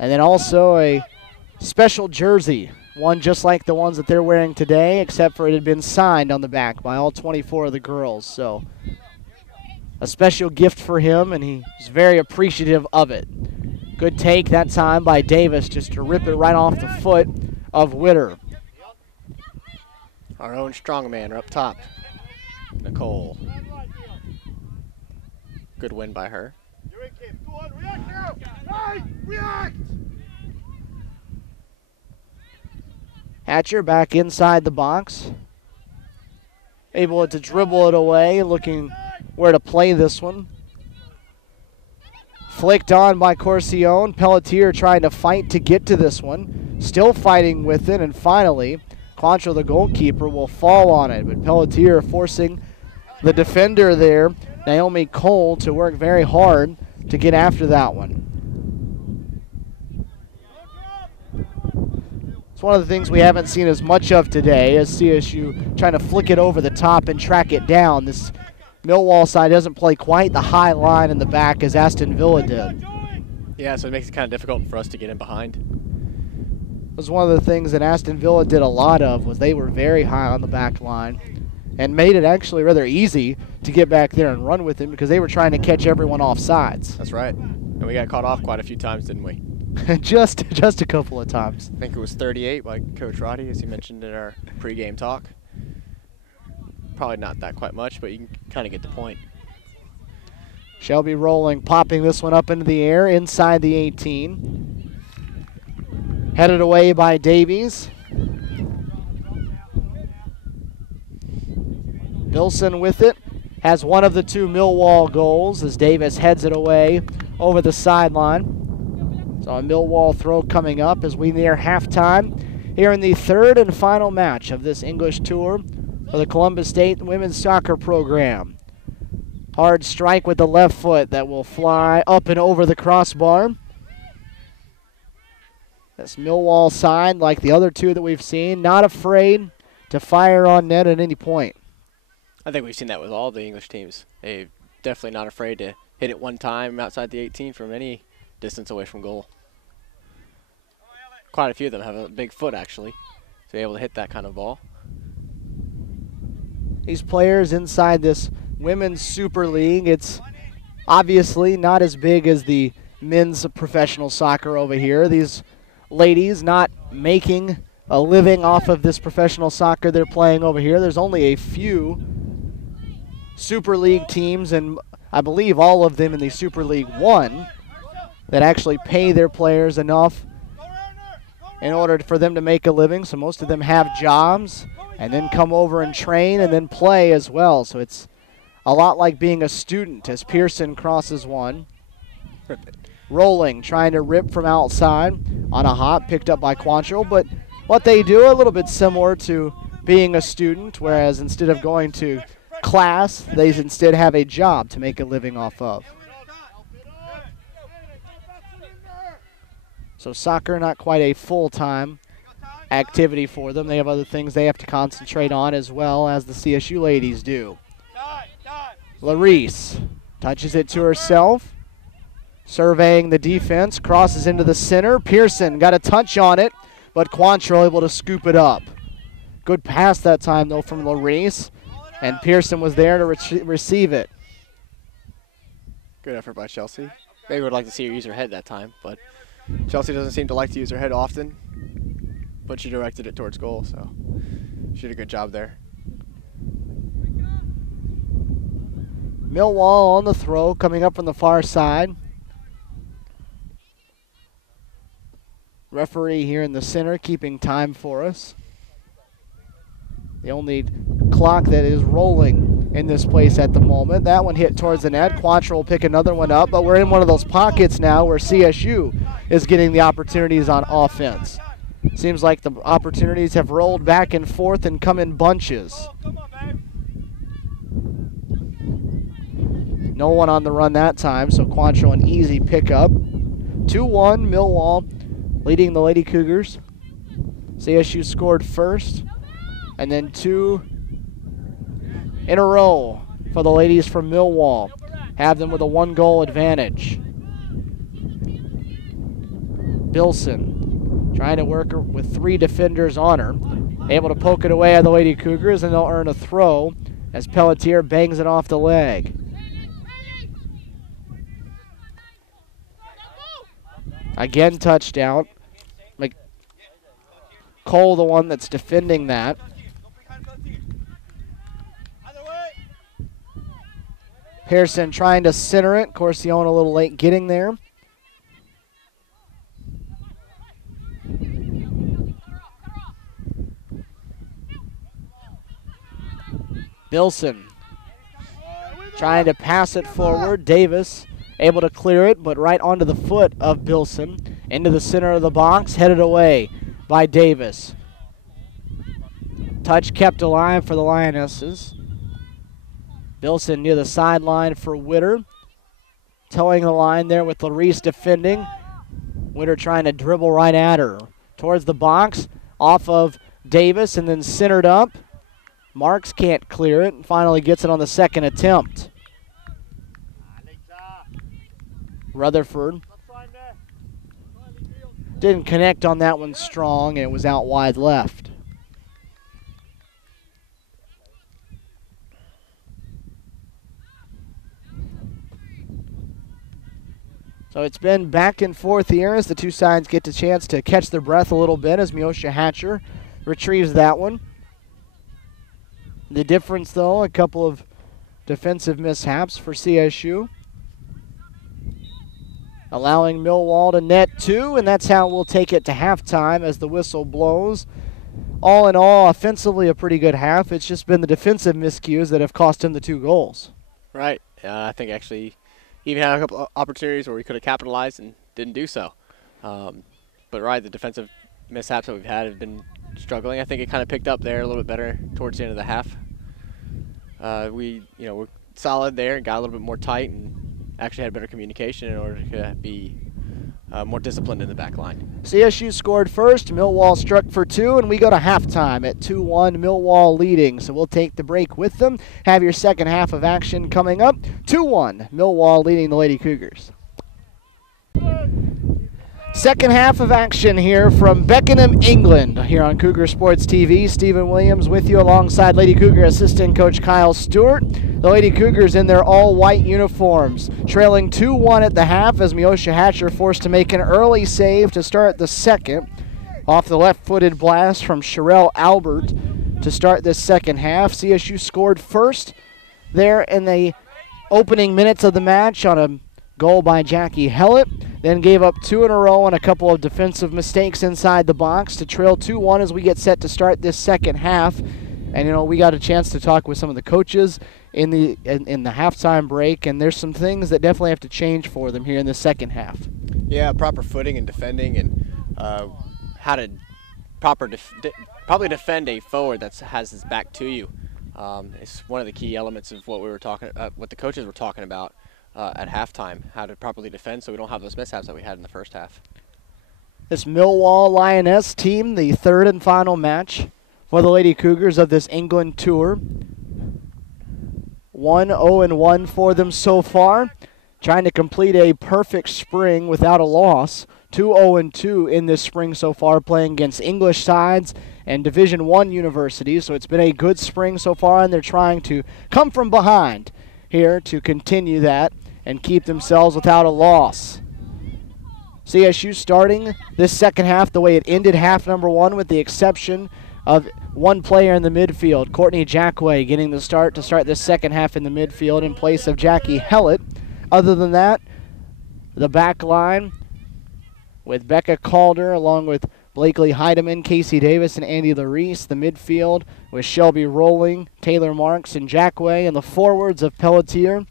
and then also a special jersey One just like the ones that they're wearing today, except for it had been signed on the back by all 24 of the girls. So a special gift for him, and he's very appreciative of it. Good take that time by Davis just to rip it right off the foot of Witter. Our own strongman up top, Nicole. Good win by her. Hatcher back inside the box. Able to dribble it away, looking where to play this one. Flicked on by Corcione. Pelletier trying to fight to get to this one. Still fighting with it, and finally, Quantrill, the goalkeeper, will fall on it. But Pelletier forcing the defender there, Naomi Cole, to work very hard to get after that one. It's one of the things we haven't seen as much of today, as CSU trying to flick it over the top and track it down. This Millwall side doesn't play quite the high line in the back as Aston Villa did. Yeah, so it makes it kind of difficult for us to get in behind. It was one of the things that Aston Villa did a lot of, was they were very high on the back line and made it actually rather easy to get back there and run with him because they were trying to catch everyone off sides. That's right. And we got caught off quite a few times, didn't we? just a couple of times. I think it was 38 by Coach Roddy, as he mentioned in our pregame talk. Probably not that quite much, but you can kind of get the point. Shelby Rolling, popping this one up into the air inside the 18. Headed away by Davies. Bilson with it. Has one of the two Millwall goals as Davis heads it away over the sideline. So a Millwall throw coming up as we near halftime here in the third and final match of this English tour for the Columbus State women's soccer program. Hard strike with the left foot that will fly up and over the crossbar. This Millwall side, like the other two that we've seen, not afraid to fire on net at any point. I think we've seen that with all the English teams. They're definitely not afraid to hit it one time outside the 18 from any distance away from goal. Quite a few of them have a big foot, actually, to be able to hit that kind of ball. These players inside this Women's Super League, it's obviously not as big as the men's professional soccer over here. These ladies not making a living off of this professional soccer they're playing over here. There's only a few Super League teams, and I believe all of them in the Super League 1, that actually pay their players enough in order for them to make a living. So most of them have jobs and then come over and train and then play as well. So it's a lot like being a student as Pearson crosses one. Rolling, trying to rip from outside on a hop, picked up by Quantrill. But what they do, a little bit similar to being a student, whereas instead of going to class, they instead have a job to make a living off of. So soccer, not quite a full-time activity for them. They have other things they have to concentrate on as well as the CSU ladies do. Larice touches it to herself. Surveying the defense, crosses into the center. Pearson got a touch on it, but Quantrill able to scoop it up. Good pass that time, though, from Larice, and Pearson was there to receive it. Good effort by Chelsea. Maybe would like to see her use her head that time, but Chelsea doesn't seem to like to use her head often, but she directed it towards goal, so she did a good job there. Millwall on the throw, coming up from the far side. Referee here in the center keeping time for us. The only clock that is rolling in this place at the moment. That one hit towards the net. Quantrill will pick another one up, but we're in one of those pockets now where CSU is getting the opportunities on offense. Seems like the opportunities have rolled back and forth and come in bunches. No one on the run that time, so Quantrill an easy pickup. 2-1 Millwall leading the Lady Cougars. CSU scored first, and then two in a row for the ladies from Millwall. Have them with a 1-goal advantage. Bilson Trying to work her with 3 defenders on her. Able to poke it away at the Lady Cougars, and they'll earn a throw as Pelletier bangs it off the leg. Again, touchdown. Cole, the one that's defending that. Pearson trying to center it. Corcione a little late getting there. Bilson trying to pass it forward. Davis able to clear it, but right onto the foot of Bilson. Into the center of the box, headed away by Davis. Touch kept alive for the Lionesses. Bilson near the sideline for Witter. Towing the line there with Larice defending. Witter trying to dribble right at her. Towards the box, off of Davis, and then centered up. Marks can't clear it and finally gets it on the second attempt. Rutherford didn't connect on that one strong, and it was out wide left. So it's been back and forth here as the two sides get the chance to catch their breath a little bit as Miosha Hatcher retrieves that one. The difference, though, a couple of defensive mishaps for CSU, allowing Millwall to net 2, and that's how we'll take it to halftime as the whistle blows. All in all, offensively a pretty good half. It's just been the defensive miscues that have cost him the 2 goals. Right. I think actually even had a couple of opportunities where we could have capitalized and didn't do so. But right, the defensive mishaps that we've had have been struggling. I think it kind of picked up there a little bit better towards the end of the half. We're solid there and got a little bit more tight and actually had better communication in order to be more disciplined in the back line. CSU scored first, Millwall struck for 2, and we go to halftime at 2-1, Millwall leading. So we'll take the break with them. Have your second half of action coming up. 2-1, Millwall leading the Lady Cougars. Second half of action here from Beckenham, England, here on Cougar Sports TV. Stephen Williams with you alongside Lady Cougar assistant coach Kyle Stewart. The Lady Cougars in their all-white uniforms, trailing 2-1 at the half as Miosha Hatcher forced to make an early save to start the second. Off the left-footed blast from Sherelle Albert to start this second half. CSU scored first there in the opening minutes of the match on a goal by Jackie Hellett, then gave up 2 in a row and a couple of defensive mistakes inside the box to trail 2-1 as we get set to start this second half. And, we got a chance to talk with some of the coaches in the halftime break, and there's some things that definitely have to change for them here in the second half. Yeah, proper footing and defending, and how to probably defend a forward that has his back to you. It's one of the key elements of what what the coaches were talking about at halftime, how to properly defend so we don't have those mishaps that we had in the first half. This Millwall Lioness team, the third and final match for the Lady Cougars of this England tour. 1-0-1 for them so far, trying to complete a perfect spring without a loss. 2-0-2 in this spring so far, playing against English sides and Division I universities. So it's been a good spring so far, and they're trying to come from behind here to continue that and keep themselves without a loss. CSU starting this second half the way it ended half number 1, with the exception of one player in the midfield, Courtney Jackway, getting the start to start this second half in the midfield in place of Jackie Hellett. Other than that, the back line with Becca Calder along with Blakely Heidemann, Casey Davis, and Andy Larice. The midfield with Shelby Rowling, Taylor Marks, and Jackway. And the forwards of Pelletier,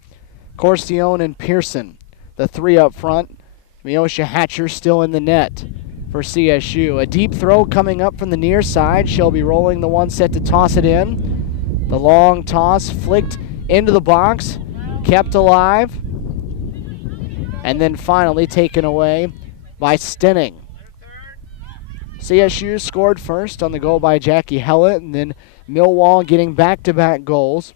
Corcione, and Pearson. The 3 up front. Miosha Hatcher still in the net for CSU. A deep throw coming up from the near side. Shelby Rowling, the one set to toss it in. The long toss flicked into the box, kept alive, and then finally taken away by Stenning. CSU scored first on the goal by Jackie Hellett, and then Millwall getting back-to-back goals.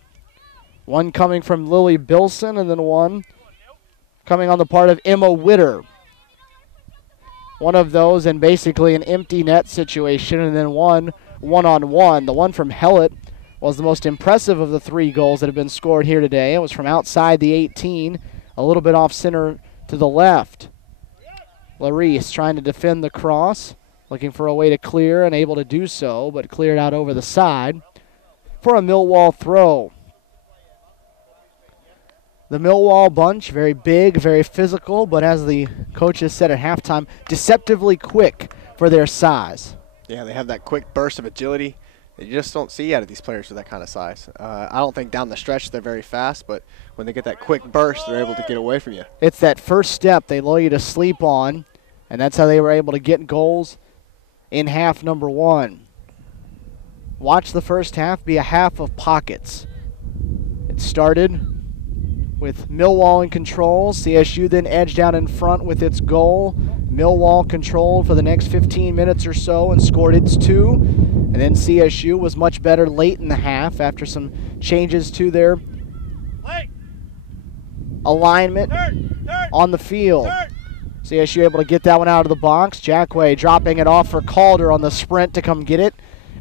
One coming from Lily Bilson, and then one coming on the part of Emma Witter. One of those in basically an empty net situation, and then one one-on-one. The one from Hellett was the most impressive of the 3 goals that have been scored here today. It was from outside the 18, a little bit off center to the left. Larice trying to defend the cross, looking for a way to clear and able to do so, but cleared out over the side for a Millwall throw. The Millwall bunch, very big, very physical, but as the coaches said at halftime, deceptively quick for their size. Yeah, they have that quick burst of agility that you just don't see out of these players with that kind of size. I don't think down the stretch they're very fast, but when they get that quick burst, they're able to get away from you. It's that first step they lull you to sleep on, and that's how they were able to get goals in half number 1. Watch the first half be a half of pockets. It started with Millwall in control. CSU then edged out in front with its goal. Millwall controlled for the next 15 minutes or so and scored its 2. And then CSU was much better late in the half after some changes to their alignment on the field. CSU able to get that one out of the box. Jackway dropping it off for Calder on the sprint to come get it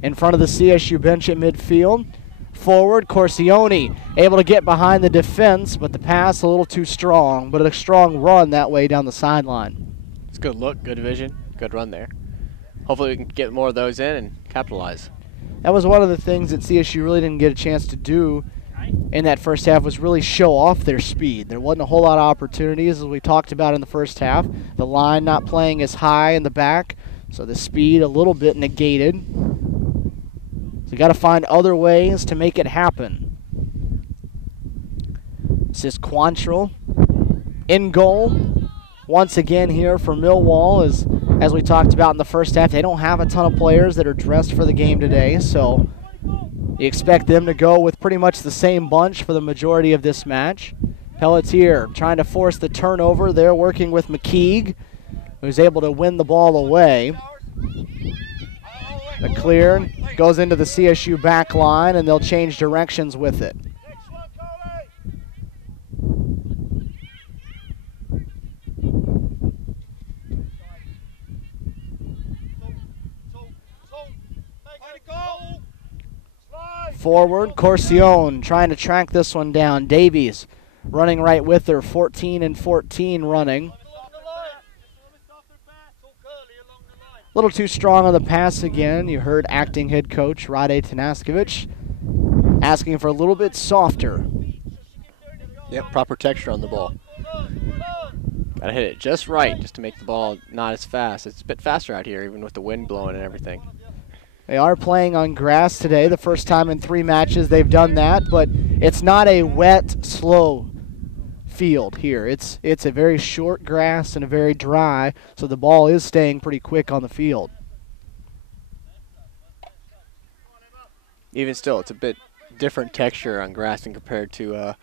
in front of the CSU bench at midfield. Forward, Corsione able to get behind the defense, but the pass a little too strong, but a strong run that way down the sideline. It's a good look, good vision, good run there. Hopefully we can get more of those in and capitalize. That was one of the things that CSU really didn't get a chance to do in that first half, was really show off their speed. There wasn't a whole lot of opportunities, as we talked about in the first half. The line not playing as high in the back, so the speed a little bit negated. So you got to find other ways to make it happen. This is Quantrill in goal once again here for Millwall. As we talked about in the first half, they don't have a ton of players that are dressed for the game today, so you expect them to go with pretty much the same bunch for the majority of this match. Pelletier trying to force the turnover. They're working with McKeague, who's able to win the ball away. The clear goes into the CSU back line, and they'll change directions with it. Forward, Corsione trying to track this one down. Davies running right with her, 14 and 14 running. A little too strong on the pass again. You heard acting head coach Rade Tanaskovic asking for a little bit softer. Yep, proper texture on the ball. Gotta hit it just right, just to make the ball not as fast. It's a bit faster out here, even with the wind blowing and everything. They are playing on grass today, the first time in 3 matches they've done that, but it's not a wet, slow field here. It's a very short grass and a very dry, so the ball is staying pretty quick on the field. Even still, it's a bit different texture on grass than compared to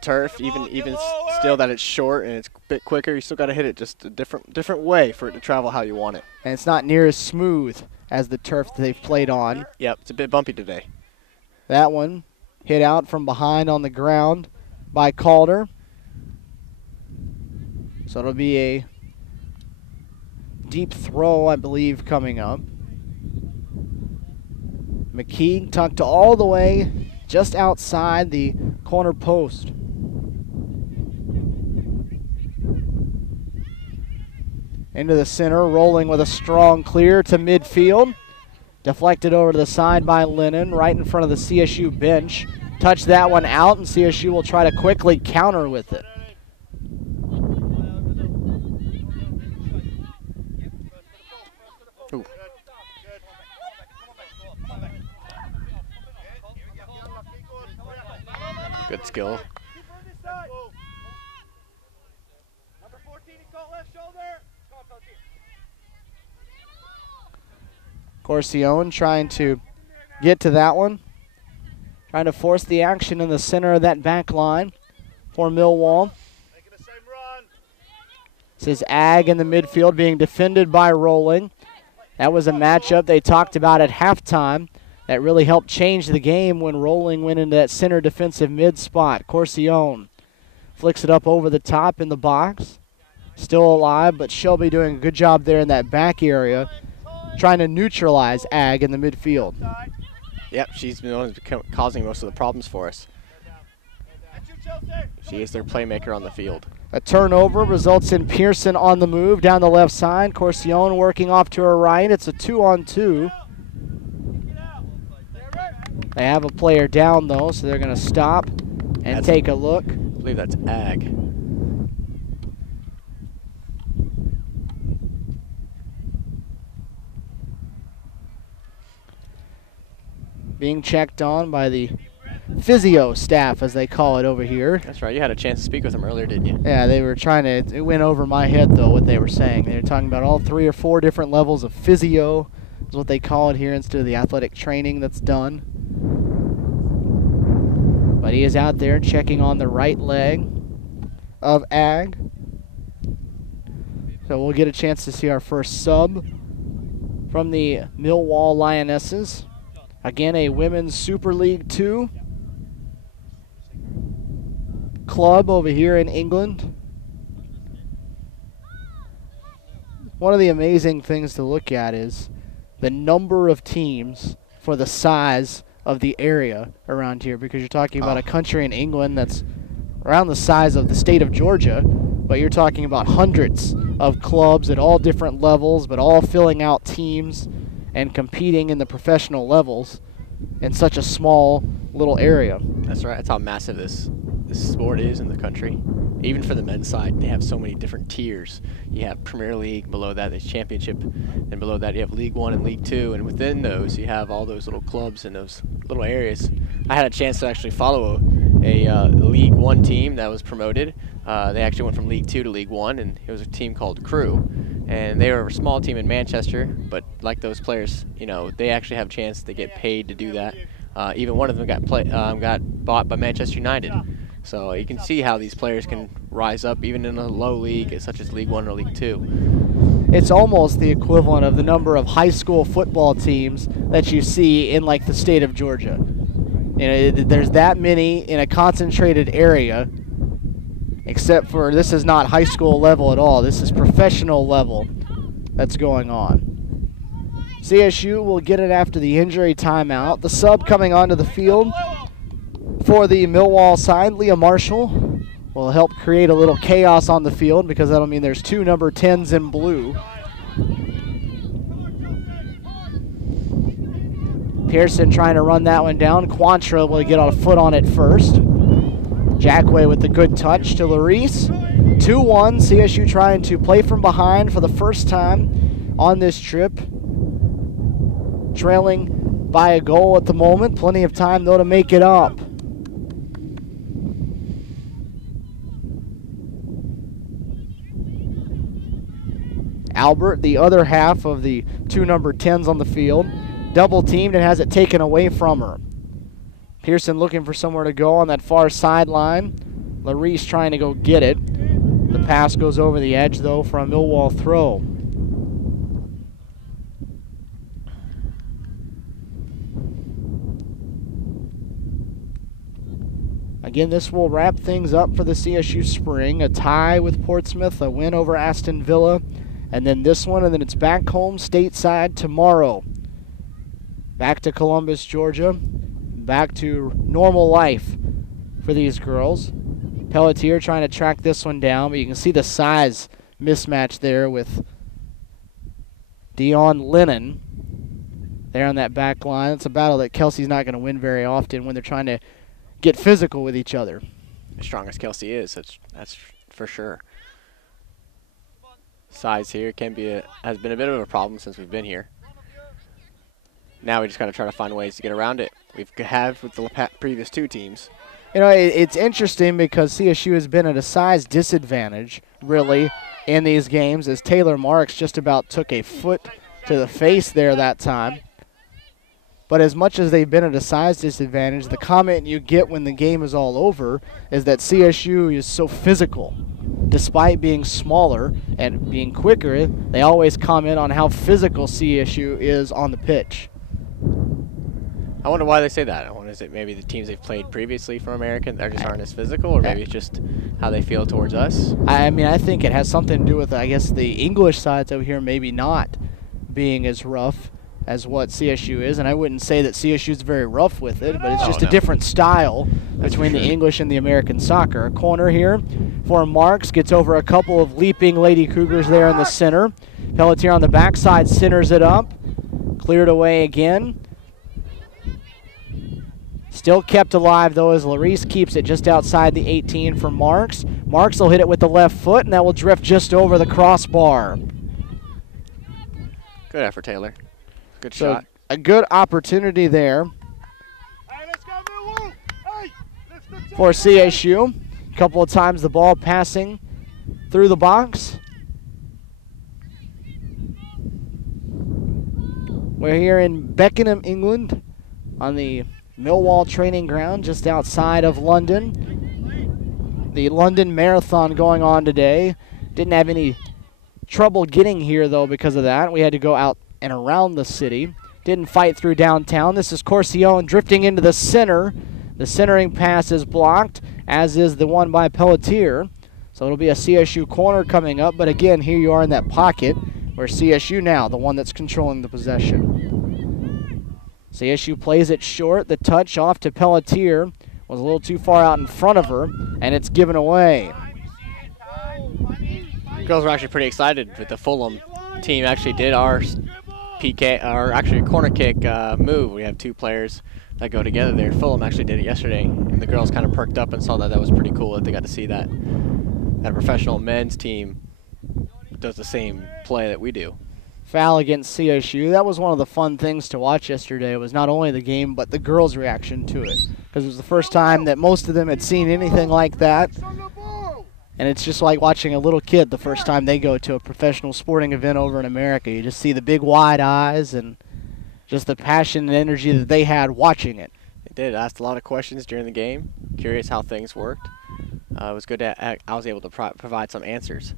turf. Even still that it's short and it's a bit quicker, you still got to hit it just a different way for it to travel how you want it. And it's not near as smooth as the turf that they've played on. Yep, it's a bit bumpy today. That one hit out from behind on the ground by Calder. So it'll be a deep throw, I believe, coming up. McKeague tucked all the way just outside the corner post. Into the center, rolling with a strong clear to midfield. Deflected over to the side by Lennon, right in front of the CSU bench. Touch that one out, and CSU will try to quickly counter with it. Ooh. Good skill. Corsione trying to get to that one. Trying to force the action in the center of that back line for Millwall. This is Ag in the midfield being defended by Rolling. That was a matchup they talked about at halftime that really helped change the game when Rolling went into that center defensive mid spot. Corsione flicks it up over the top in the box. still alive, but Shelby doing a good job there in that back area, trying to neutralize Ag in the midfield. Yep, she's been the one who's causing most of the problems for us. She is their playmaker on the field. A turnover results in Pearson on the move down the left side. Corcione working off to her right. It's a 2-on-2. They have a player down, though, so they're going to stop and take a look. I believe that's Ag. Being checked on by the physio staff, as they call it over here. That's right. You had a chance to speak with them earlier, didn't you? Yeah, they were trying to, it went over my head, though, what they were saying. They were talking about all 3 or 4 different levels of physio, is what they call it here, instead of the athletic training that's done. But he is out there checking on the right leg of Ag. So we'll get a chance to see our first sub from the Millwall Lionesses. Again, a Women's Super League 2 club over here in England. One of the amazing things to look at is the number of teams for the size of the area around here, because you're talking about a country in England that's around the size of the state of Georgia, but you're talking about hundreds of clubs at all different levels, but all filling out teams and competing in the professional levels in such a small little area. That's right. That's how massive this sport is in the country. Even for the men's side, they have so many different tiers. You have Premier League, below that there's Championship, and below that you have League 1 and League 2, and within those you have all those little clubs in those little areas. I had a chance to actually follow a League 1 team that was promoted. They actually went from League 2 to League 1, and it was a team called Crew. And they were a small team in Manchester, but like those players, you know, they actually have a chance to get paid to do that. Even one of them got bought by Manchester United. So you can see how these players can rise up even in a low league such as League 1 or League 2. It's almost the equivalent of the number of high school football teams that you see in like the state of Georgia. You know, there's that many in a concentrated area, except for this is not high school level at all. This is professional level that's going on. CSU will get it after the injury timeout. The sub coming onto the field for the Millwall side, Leah Marshall, will help create a little chaos on the field, because that'll mean there's 2 number 10s in blue. Pearson trying to run that one down. Quantra will get a foot on it first. Jackway with the good touch to Larice. 2-1, CSU trying to play from behind for the first time on this trip. Trailing by a goal at the moment. Plenty of time, though, to make it up. Albert, the other half of the 2 number 10s on the field, double teamed and has it taken away from her. Pearson looking for somewhere to go on that far sideline. Larice trying to go get it. The pass goes over the edge, though, for a Millwall throw. Again, this will wrap things up for the CSU Spring. A tie with Portsmouth, a win over Aston Villa, and then this one, and then it's back home stateside tomorrow. Back to Columbus, Georgia. Back to normal life for these girls. Pelletier trying to track this one down, but you can see the size mismatch there with Dion Lennon there on that back line. It's a battle that Kelsey's not going to win very often when they're trying to get physical with each other. As strong as Kelsey is, that's for sure. Size here has been a bit of a problem since we've been here. Now we just got to try to find ways to get around it. We have with the previous 2 teams. You know, it's interesting because CSU has been at a size disadvantage, really, in these games, as Taylor Marks just about took a foot to the face there that time. But as much as they've been at a size disadvantage, the comment you get when the game is all over is that CSU is so physical. Despite being smaller and being quicker, they always comment on how physical CSU is on the pitch. I wonder why they say that. I wonder, is it maybe the teams they've played previously from American that just aren't as physical, or maybe it's just how they feel towards us? I mean, I think it has something to do with, I guess, the English sides over here maybe not being as rough as what CSU is, and I wouldn't say that CSU is very rough with it, but it's just a different style between the English and the American soccer. A corner here for Marks, gets over a couple of leaping Lady Cougars there in the center. Pelletier on the backside centers it up, cleared away again. Still kept alive, though, as Larice keeps it just outside the 18 for Marks. Marks will hit it with the left foot, and that will drift just over the crossbar. Good effort, Taylor. Good shot. A good opportunity there for CSU. A couple of times the ball passing through the box. We're here in Beckenham, England, on the Millwall training ground just outside of London. The London Marathon going on today. Didn't have any trouble getting here, though, because of that. We had to go out and around the city. Didn't fight through downtown. This is Corcione drifting into the center. The centering pass is blocked, as is the one by Pelletier. So it'll be a CSU corner coming up. But again, here you are in that pocket where CSU now, the one that's controlling the possession. CSU plays it short. The touch off to Pelletier was a little too far out in front of her, and it's given away. Girls were actually pretty excited with the Fulham team. Actually did our PK, or actually a corner kick move. We have two players that go together there. Fulham actually did it yesterday, and the girls kind of perked up and saw that. That was pretty cool that they got to see that a professional men's team does the same play that we do. Foul against CSU. That was one of the fun things to watch yesterday. It was not only the game, but the girls' reaction to it, because it was the first time that most of them had seen anything like that. And it's just like watching a little kid the first time they go to a professional sporting event over in America. You just see the big wide eyes and just the passion and energy that they had watching it. They did. Asked a lot of questions during the game. Curious how things worked. It was good that I was able to provide some answers.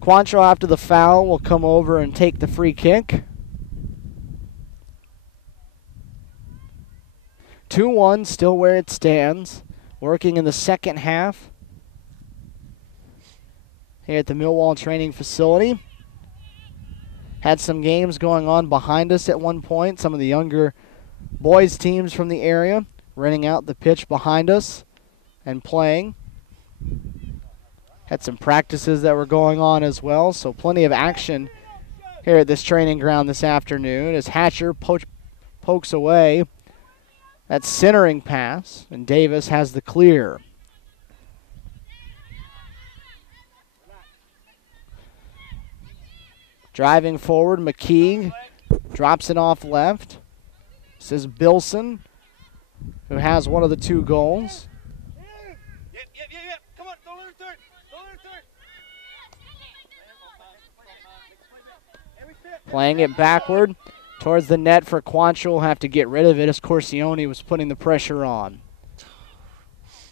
Quantrill, after the foul, will come over and take the free kick. 2-1, still where it stands. Working in the second half here at the Millwall training facility. Had some games going on behind us at one point. Some of the younger boys teams from the area renting out the pitch behind us and playing. Had some practices that were going on as well, so plenty of action here at this training ground this afternoon as Hatcher pokes away that centering pass, and Davis has the clear. Driving forward, McKeague drops it off left. This is Bilson, who has one of the two goals. Come on, go to third. Playing it backward towards the net for Quantrill. Will have to get rid of it as Corcione was putting the pressure on.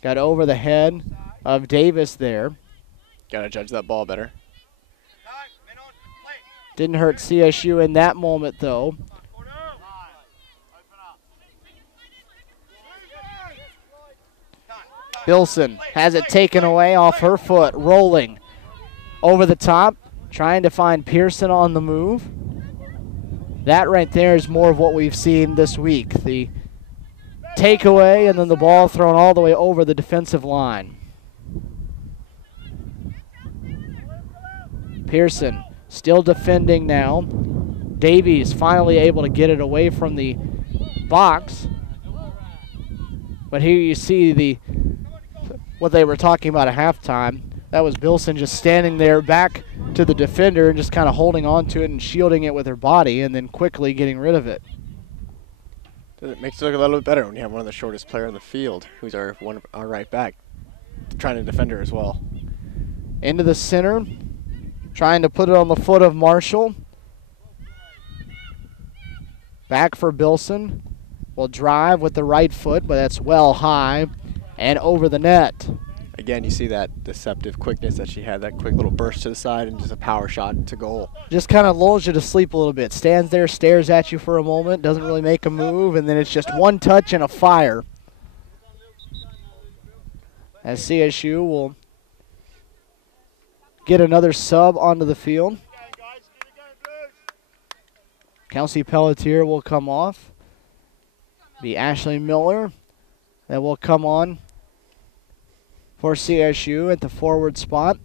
Got over the head of Davis there. Got to judge that ball better. Didn't hurt CSU in that moment, though. Bilson has it taken away off her foot, rolling over the top, trying to find Pearson on the move. That right there is more of what we've seen this week. The takeaway and then the ball thrown all the way over the defensive line. Pearson still defending now. Davies finally able to get it away from the box. But here you see what they were talking about at halftime. That was Bilson just standing there back to the defender and just kind of holding on to it and shielding it with her body and then quickly getting rid of it. It makes it look a little bit better when you have one of the shortest players in the field, who's our right back, trying to defend her as well. Into the center, trying to put it on the foot of Marshall. Back for Bilson. Will drive with the right foot, but that's well high and over the net. again, you see that deceptive quickness that she had, that quick little burst to the side and just a power shot to goal. Just kind of lulls you to sleep a little bit. Stands there, stares at you for a moment, doesn't really make a move, and then it's just one touch and a fire. As CSU will get another sub onto the field. Kelsey Pelletier will come off. Be Ashley Miller that will come on for CSU at the forward spot.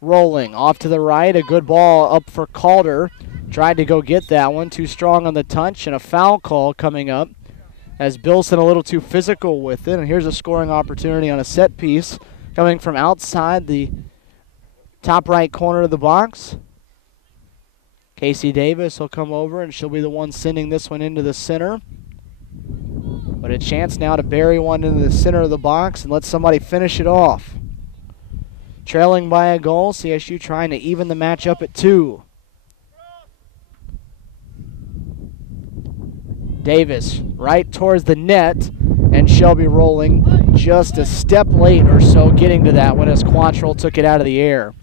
Rolling off to the right, a good ball up for Calder. Tried to go get that one, too strong on the touch, and a foul call coming up as Bilson a little too physical with it. And here's a scoring opportunity on a set piece coming from outside the top right corner of the box. Casey Davis will come over, and she'll be the one sending this one into the center. But a chance now to bury one into the center of the box and let somebody finish it off. Trailing by a goal, CSU trying to even the match up at 2. Davis right towards the net, and Shelby rolling just a step late or so getting to that one as Quantrill took it out of the air.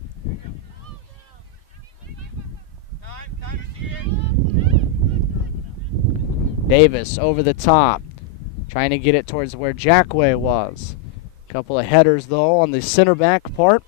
Davis over the top, trying to get it towards where Jackway was. Couple of headers, though, on the center back part.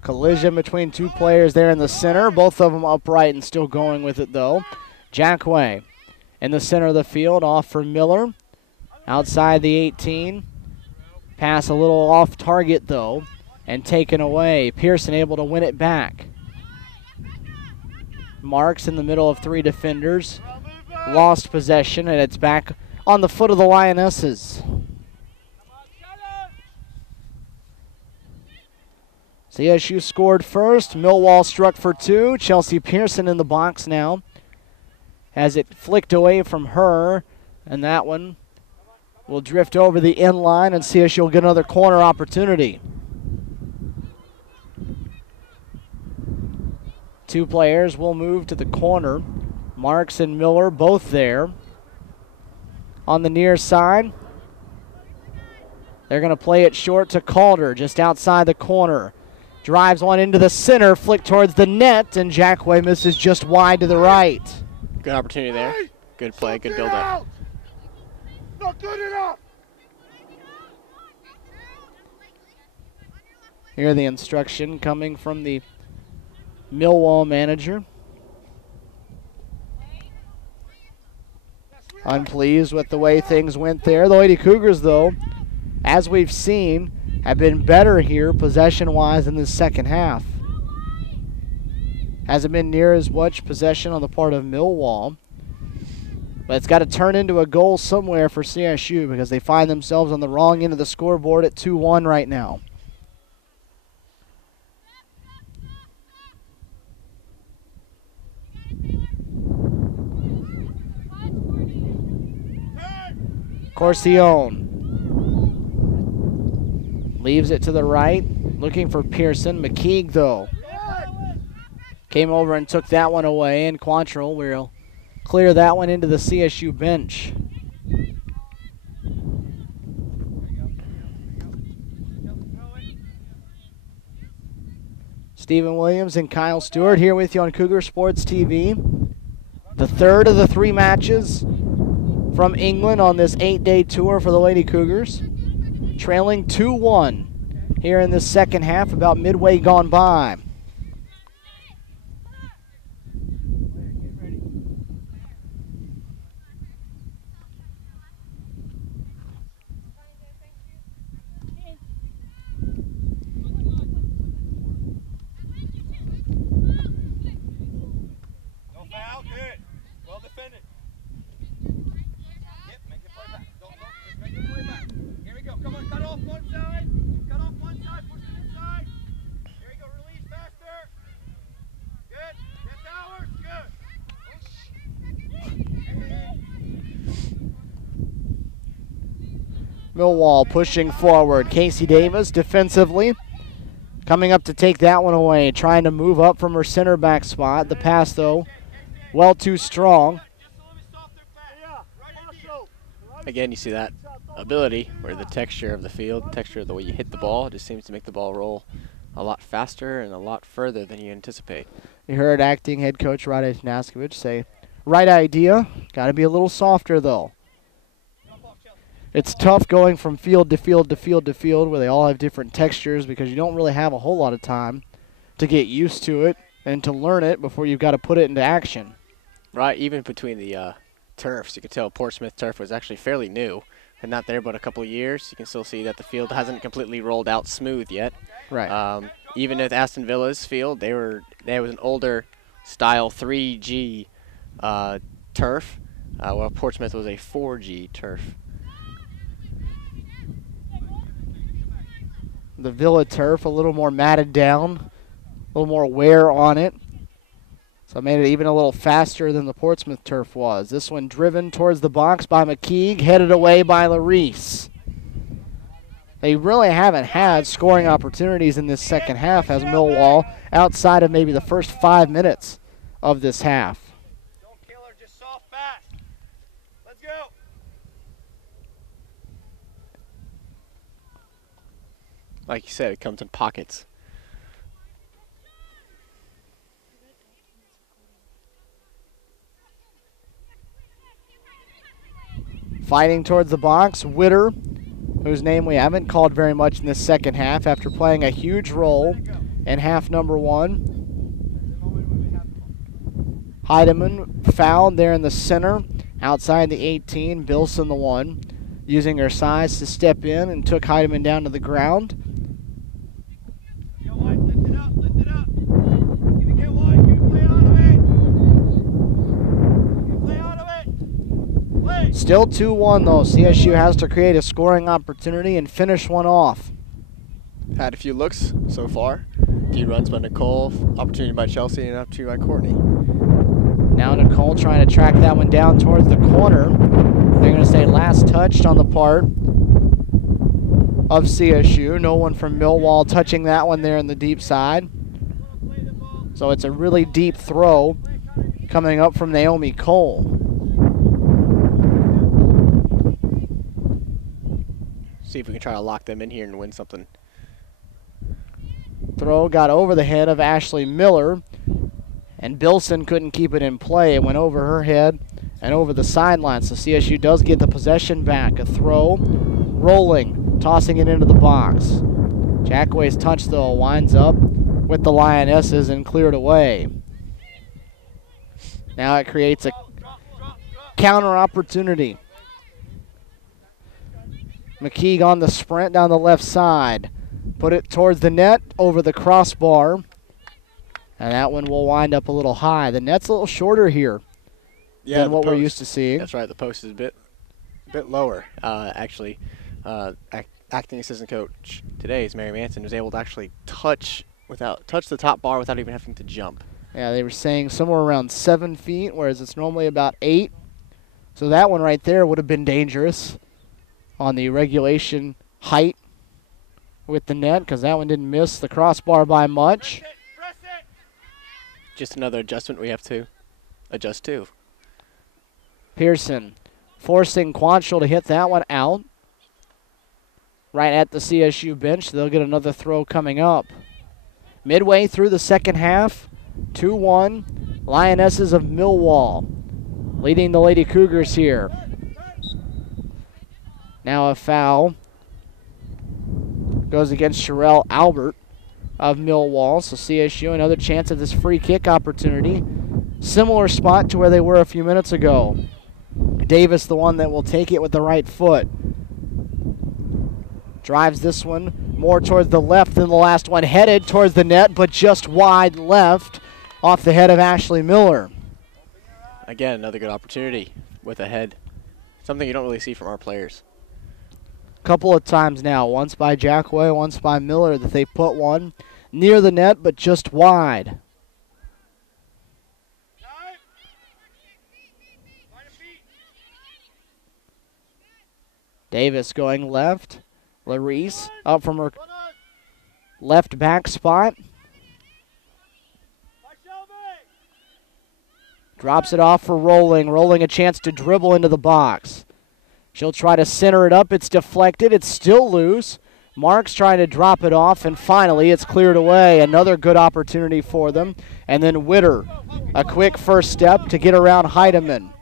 Collision between two players there in the center. Both of them upright and still going with it, though. Jackway in the center of the field, off for Miller. Outside the 18. Pass a little off target, though, and taken away. Pearson able to win it back. Marks in the middle of 3 defenders. Lost possession, and it's back on the foot of the Lionesses. CSU scored first. Millwall struck for 2. Chelsea Pearson in the box now. Has it flicked away from her, and that one will drift over the end line, and CSU will get another corner opportunity. 2 players will move to the corner. Marks and Miller both there. On the near side, they're going to play it short to Calder, just outside the corner. Drives one into the center, flick towards the net, and Jackway misses just wide to the right. Good opportunity there. Good play, good build-up. Not good enough. Hear the instruction coming from the Millwall manager. Unpleased with the way things went there. The Lady Cougars, though, as we've seen, have been better here possession-wise in the second half. Hasn't been near as much possession on the part of Millwall. But it's got to turn into a goal somewhere for CSU because they find themselves on the wrong end of the scoreboard at 2-1 right now. Corcione leaves it to the right, looking for Pearson. McKeague, though, came over and took that one away, and Quantrill will clear that one into the CSU bench. Stephen Williams and Kyle Stewart here with you on Cougar Sports TV. The third of the 3 matches from England on this 8-day tour for the Lady Cougars. Trailing 2-1 here in the second half, about midway gone by. Come on, cut off one side. Cut off Millwall pushing forward. Casey Davis defensively coming up to take that one away, trying to move up from her center back spot. The pass, though, well too strong. Again, you see that ability where the texture of the field, texture of the way you hit the ball, just seems to make the ball roll a lot faster and a lot further than you anticipate. You heard acting head coach Rade Tanaskovic say, right idea, got to be a little softer, though. It's tough going from field to field to field to field where they all have different textures because you don't really have a whole lot of time to get used to it and to learn it before you've got to put it into action. Right, even between the turfs, you can tell Portsmouth turf was actually fairly new and not there but a couple of years. You can still see that the field hasn't completely rolled out smooth yet. Right. Even at Aston Villa's field, there was an older style 3G turf, while Portsmouth was a 4G turf. The Villa turf a little more matted down, a little more wear on it. So it made it even a little faster than the Portsmouth turf was. This one driven towards the box by McKeague, headed away by Larice. They really haven't had scoring opportunities in this second half as Millwall, outside of maybe the first 5 minutes of this half. Don't kill her, just soft fast. Let's go. Like you said, it comes in pockets. Fighting towards the box, Witter, whose name we haven't called very much in this second half after playing a huge role in half number one. Heidemann fouled there in the center, outside the 18, Bilson the one, using her size to step in and took Heidemann down to the ground. Get wide, lift it up, lift it up. Give it, get wide, you play out of it. You play out of it. Play. Still 2-1 though. CSU has to create a scoring opportunity and finish one off. Had a few looks so far. A few runs by Nicole, opportunity by Chelsea, and an opportunity by Courtney. Now Nicole trying to track that one down towards the corner. They're going to say last touched on the part of CSU. No one from Millwall touching that one there in the deep side. So it's a really deep throw coming up from Naomi Cole. See if we can try to lock them in here and win something. Throw got over the head of Ashley Miller, and Bilson couldn't keep it in play. It went over her head and over the sideline. So CSU does get the possession back. A throw, rolling, tossing it into the box. Jackway's touch, though, winds up with the Lionesses and cleared away. Now it creates a counter opportunity. McKeague on the sprint down the left side. Put it towards the net, over the crossbar. And that one will wind up a little high. The net's a little shorter here than what we're used to seeing. That's right, the post is a bit lower. Actually, acting assistant coach today is Mary Manson, was able to actually touch the top bar without even having to jump. Yeah, they were saying somewhere around 7 feet, whereas it's normally about 8. So that one right there would have been dangerous on the regulation height with the net, because that one didn't miss the crossbar by much. Press it. Just another adjustment we have to adjust to. Pearson forcing Quantrill to hit that one out. Right at the CSU bench. They'll get another throw coming up. Midway through the second half, 2-1. Lionesses of Millwall leading the Lady Cougars here. Now a foul goes against Sherelle Albert of Millwall. So CSU another chance at this free kick opportunity. Similar spot to where they were a few minutes ago. Davis the one that will take it with the right foot. Drives this one more towards the left than the last one. Headed towards the net, but just wide left off the head of Ashley Miller. Again, another good opportunity with a head. Something you don't really see from our players. Couple of times now, once by Jackway, once by Miller, that they put one near the net, but just wide. Davis going left. Larice up from her left back spot. Drops it off for Rolling. Rolling a chance to dribble into the box. She'll try to center it up. It's deflected. It's still loose. Marks trying to drop it off, and finally it's cleared away. Another good opportunity for them. And then Witter, a quick first step to get around Heidemann.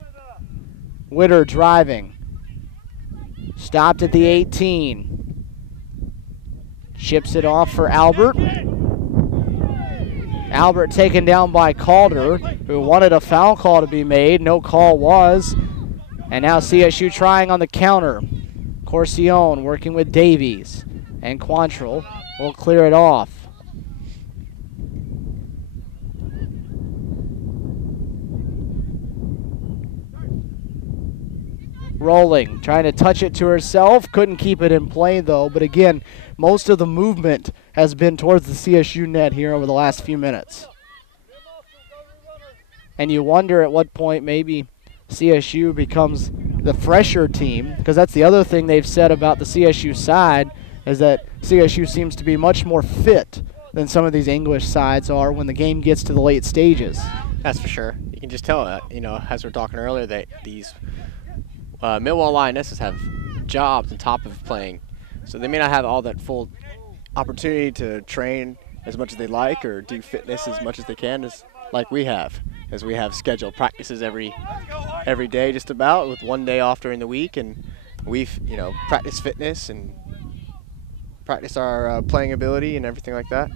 Witter driving. Stopped at the 18. Chips it off for Albert. Albert taken down by Calder, who wanted a foul call to be made. No call was. And now CSU trying on the counter. Corcione working with Davies. And Quantrill will clear it off. Rolling, trying to touch it to herself. Couldn't keep it in play, though. But again, most of the movement has been towards the CSU net here over the last few minutes. And you wonder at what point maybe CSU becomes the fresher team, because that's the other thing they've said about the CSU side, is that CSU seems to be much more fit than some of these English sides are when the game gets to the late stages. That's for sure. You can just tell that, as we were talking earlier, that these Millwall Lionesses have jobs on top of playing. So they may not have all that full opportunity to train as much as they like or do fitness as much as they can, like we have. As we have scheduled practices every day just about, with one day off during the week, and we've practice fitness and practice our playing ability and everything like that.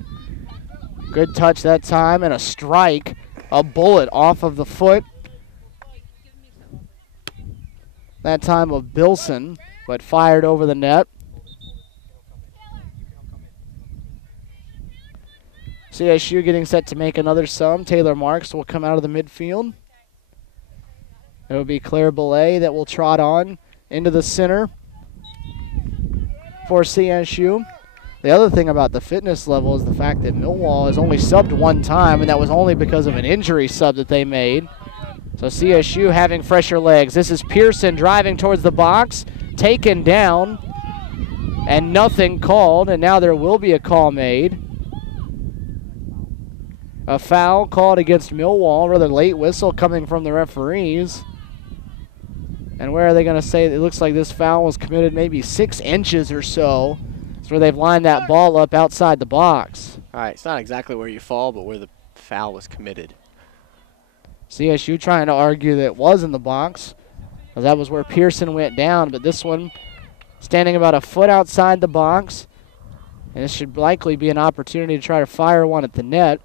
Good touch that time, and a strike, a bullet off of the foot. That time of Bilson, but fired over the net. CSU getting set to make another sum. Taylor Marks will come out of the midfield. It will be Claire Belay that will trot on into the center for CSU. The other thing about the fitness level is the fact that Millwall has only subbed one time, and that was only because of an injury sub that they made. So CSU having fresher legs. This is Pearson driving towards the box, taken down, and nothing called, and now there will be a call made. A foul called against Millwall, rather late whistle coming from the referees. And where are they going to say? It looks like this foul was committed maybe 6 inches or so. That's where they've lined that ball up outside the box. All right, it's not exactly where you fall, but where the foul was committed. CSU trying to argue that it was in the box, because that was where Pearson went down, but this one standing about a foot outside the box, and this should likely be an opportunity to try to fire one at the net,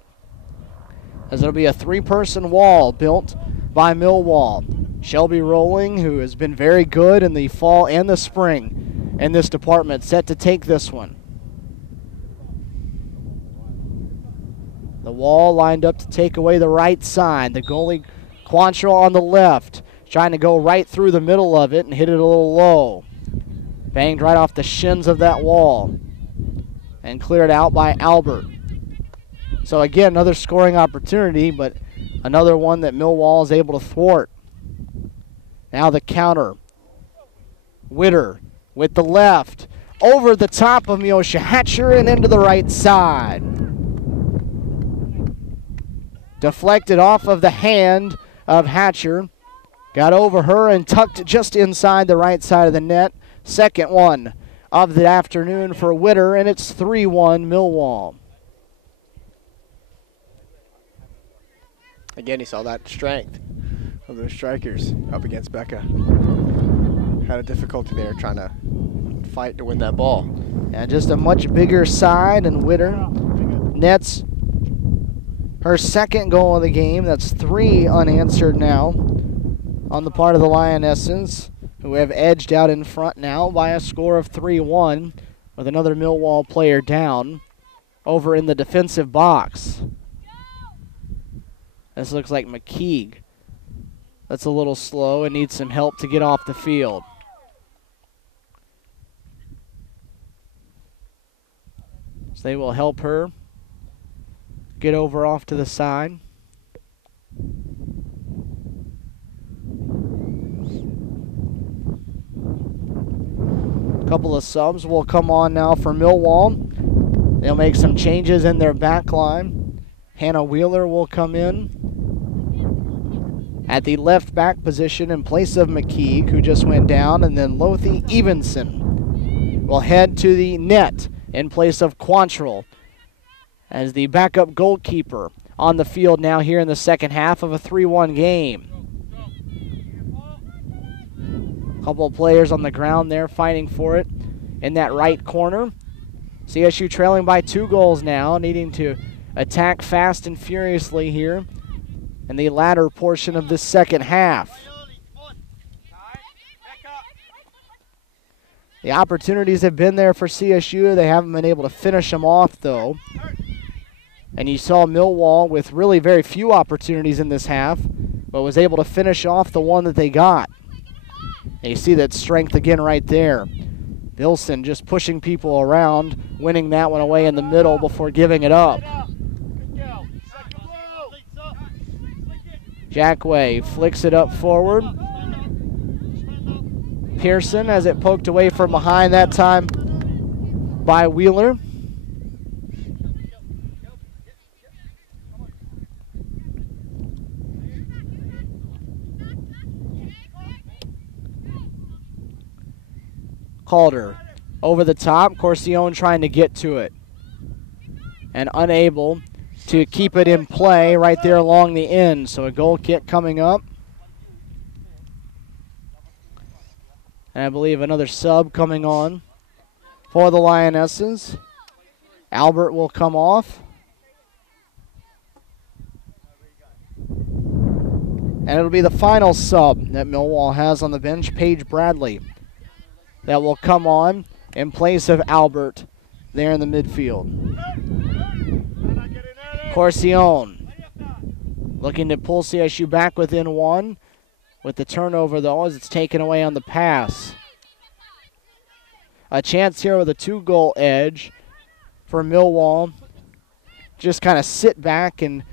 as it'll be a 3-person wall built by Millwall. Shelby Rolling, who has been very good in the fall and the spring in this department, set to take this one. The wall lined up to take away the right side. The goalie, Quantrill, on the left, trying to go right through the middle of it and hit it a little low. Banged right off the shins of that wall and cleared out by Albert. So again, another scoring opportunity, but another one that Millwall is able to thwart. Now the counter. Witter with the left, over the top of Miosha Hatcher and into the right side. Deflected off of the hand of Hatcher. Got over her and tucked just inside the right side of the net. Second one of the afternoon for Witter, and it's 3-1 Millwall. Again, you saw that strength of those strikers up against Becca. Had a difficulty there trying to fight to win that ball. And just a much bigger side, and Witter nets her second goal of the game. That's 3 unanswered now on the part of the Lionesses, who have edged out in front now by a score of 3-1 with another Millwall player down over in the defensive box. This looks like McKeague. That's a little slow and needs some help to get off the field. So they will help her get over off to the side. Couple of subs will come on now for Millwall. They'll make some changes in their back line. Hannah Wheeler will come in at the left back position in place of McKeague, who just went down, and then Lothie Evenson will head to the net in place of Quantrill as the backup goalkeeper on the field now here in the second half of a 3-1 game. Couple of players on the ground there fighting for it in that right corner. CSU trailing by 2 goals now, needing to attack fast and furiously here in the latter portion of this second half. The opportunities have been there for CSU. They haven't been able to finish them off, though. And you saw Millwall with really very few opportunities in this half, but was able to finish off the one that they got. And you see that strength again right there. Bilson just pushing people around, winning that one away in the middle before giving it up. Jackway flicks it up forward. Pearson has it poked away from behind that time by Wheeler. Calder over the top. Corcione trying to get to it and unable to keep it in play right there along the end. So a goal kick coming up. And I believe another sub coming on for the Lionesses. Albert will come off. And it'll be the final sub that Millwall has on the bench, Paige Bradley, that will come on in place of Albert there in the midfield. Corcione looking to pull CSU back within 1 with the turnover, though, as it's taken away on the pass. A chance here with a 2-goal edge for Millwall. Just kind of sit back and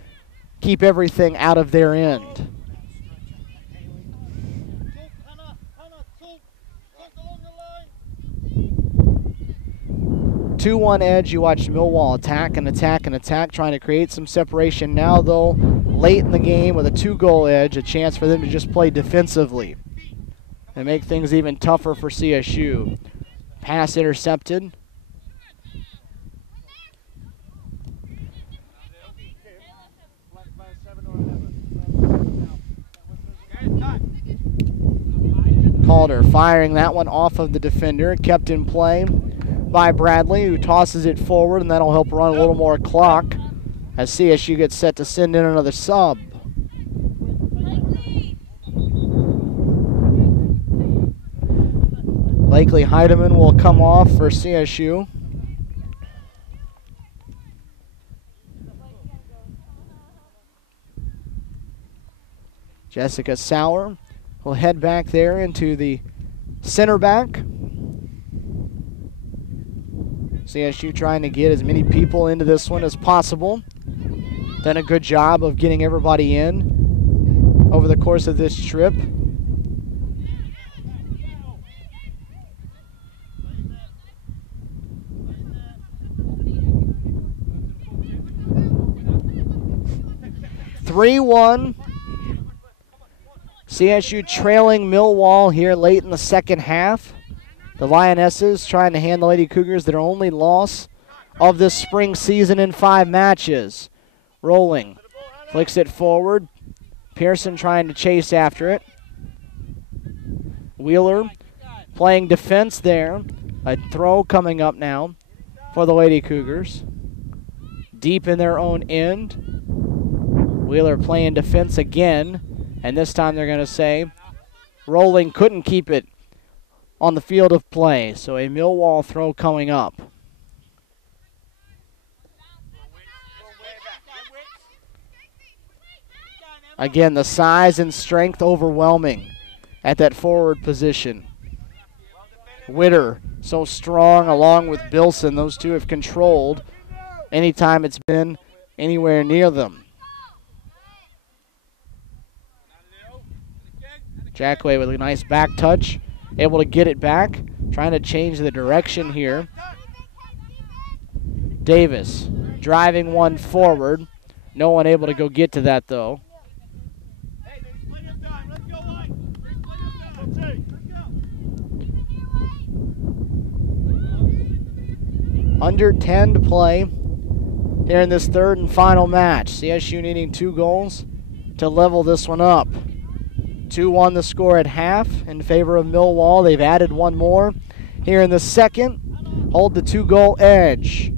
keep everything out of their end. 2-1 edge. You watched Millwall attack and attack and attack, trying to create some separation. Now, though, late in the game with a 2-goal edge, a chance for them to just play defensively and make things even tougher for CSU. Pass intercepted. Calder firing that one off of the defender, kept in play by Bradley, who tosses it forward, and that'll help run a little more clock as CSU gets set to send in another sub. Blakely Heidemann will come off for CSU. Jessica Sauer will head back there into the center back. CSU trying to get as many people into this one as possible. Done a good job of getting everybody in over the course of this trip. (3-1). CSU trailing Millwall here late in the second half. The Lionesses trying to hand the Lady Cougars their only loss of this spring season in 5 matches. Rolling. Flicks it forward. Pearson trying to chase after it. Wheeler playing defense there. A throw coming up now for the Lady Cougars. Deep in their own end. Wheeler playing defense again. And this time they're going to say Rolling couldn't keep it on the field of play. So a Millwall throw coming up. Again, the size and strength overwhelming at that forward position. Witter, so strong along with Bilson. Those two have controlled anytime it's been anywhere near them. Jackway with a nice back touch, able to get it back trying to change the direction here. Davis driving one forward. No one able to go get to that, though. Hey, there's plenty of time. Let's go, White. There's plenty of time. Let's go. Under 10 to play here in this third and final match. CSU needing 2 goals to level this one up. 2-1 the score at half in favor of Millwall. They've added one more here in the second. Hold the 2-goal edge.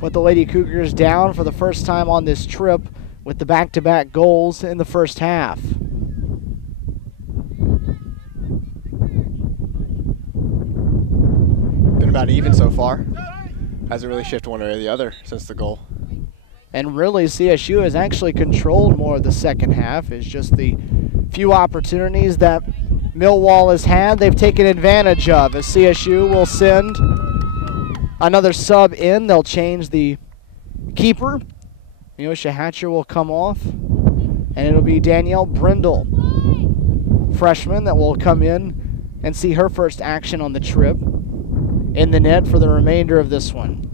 Put the Lady Cougars down for the first time on this trip with the back-to-back goals in the first half. Been about even so far. Hasn't really shifted one way or the other since the goal. And really, CSU has actually controlled more of the second half. It's just the few opportunities that Millwall has had, they've taken advantage of. As CSU will send another sub in, they'll change the keeper. Miosha Hatcher will come off, and it'll be Danielle Brindle, freshman, that will come in and see her first action on the trip in the net for the remainder of this one.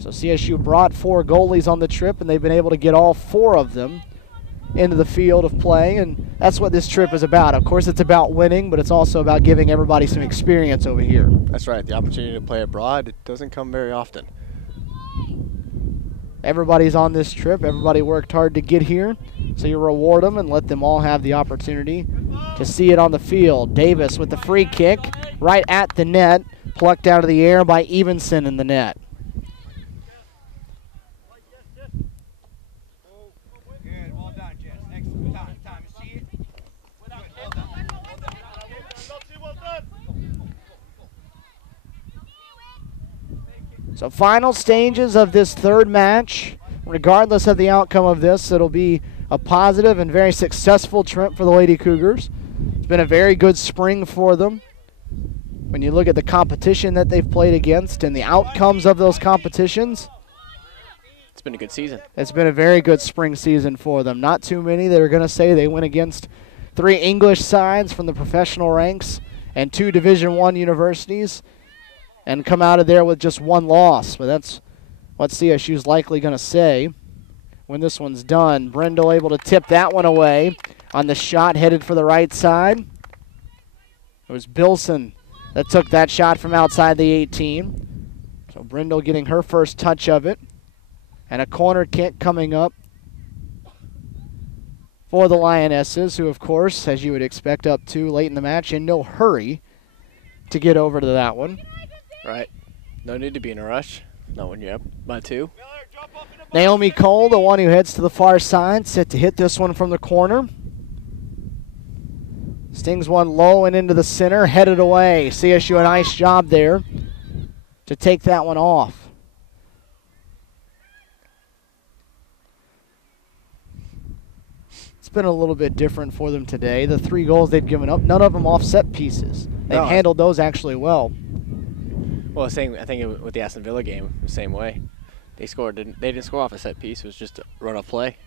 So CSU brought 4 goalies on the trip, and they've been able to get all 4 of them into the field of play, and that's what this trip is about. Of course, it's about winning, but it's also about giving everybody some experience over here. That's right. The opportunity to play abroad, it doesn't come very often. Everybody's on this trip. Everybody worked hard to get here, so you reward them and let them all have the opportunity to see it on the field. Davis with the free kick right at the net, plucked out of the air by Evenson in the net. Good, well done, Jess. Excellent. Time. You see it? Good, well done. Well done. So final stages of this third match. Regardless of the outcome of this, it'll be a positive and very successful trip for the Lady Cougars. It's been a very good spring for them. When you look at the competition that they've played against and the outcomes of those competitions, It's been a good season. it's been a very good spring season for them. Not too many that are going to say they went against 3 English sides from the professional ranks and 2 Division I universities and come out of there with just 1 loss. But that's what CSU's likely going to say when this one's done. Brindle able to tip that one away on the shot headed for the right side. It was Bilson that took that shot from outside the 18. So Brindle getting her first touch of it. And a corner kick coming up for the Lionesses, who, of course, as you would expect, up 2 late in the match, in no hurry to get over to that one. Right. No need to be in a rush. Not when you're up by 2. Naomi Cole, the one who heads to the far side, set to hit this one from the corner. Stings one low and into the center, headed away. CSU a nice job there to take that one off. It's been a little bit different for them today. The 3 goals they've given up, none of them off set pieces. They've handled those actually well. Well, I think with the Aston Villa game, the same way. They didn't score off a set piece. It was just a run-off play.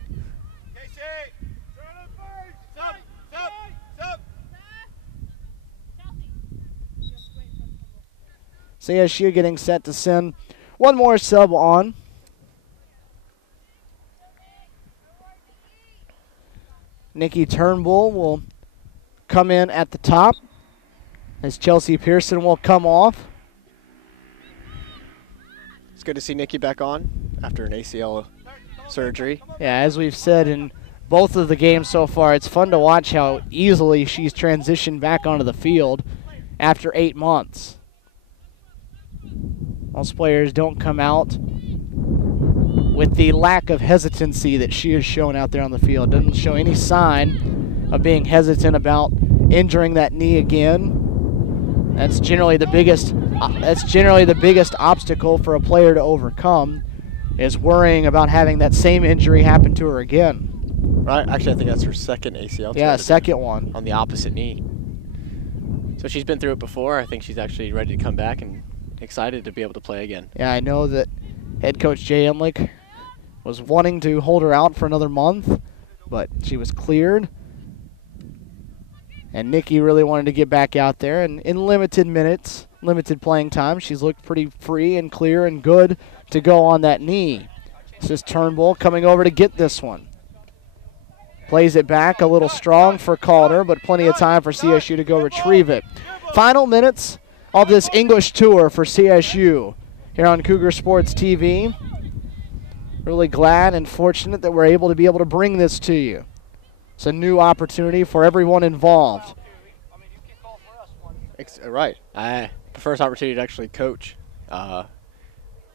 CSU getting set to send one more sub on. Nikki Turnbull will come in at the top as Chelsea Pearson will come off. It's good to see Nikki back on after an ACL surgery. Yeah, as we've said in both of the games so far, it's fun to watch how easily she's transitioned back onto the field after 8 months. Most players don't come out with the lack of hesitancy that she has shown out there on the field. Doesn't show any sign of being hesitant about injuring that knee again. That's generally the biggest obstacle for a player to overcome, is worrying about having that same injury happen to her again. Right. Actually, I think that's her second ACL. Yeah, second one. On the opposite knee. So she's been through it before. I think she's actually ready to come back and excited to be able to play again. Yeah, I know that head coach Jay Emlich was wanting to hold her out for another month, but she was cleared. And Nikki really wanted to get back out there, and in limited minutes, limited playing time. She's looked pretty free and clear and good to go on that knee. This is Turnbull coming over to get this one. Plays it back a little strong for Calder, but plenty of time for CSU to go retrieve it. Final minutes of this English tour for CSU here on Cougar Sports TV. Really glad and fortunate that we're able to bring this to you. It's a new opportunity for everyone involved. Right. The first opportunity to actually coach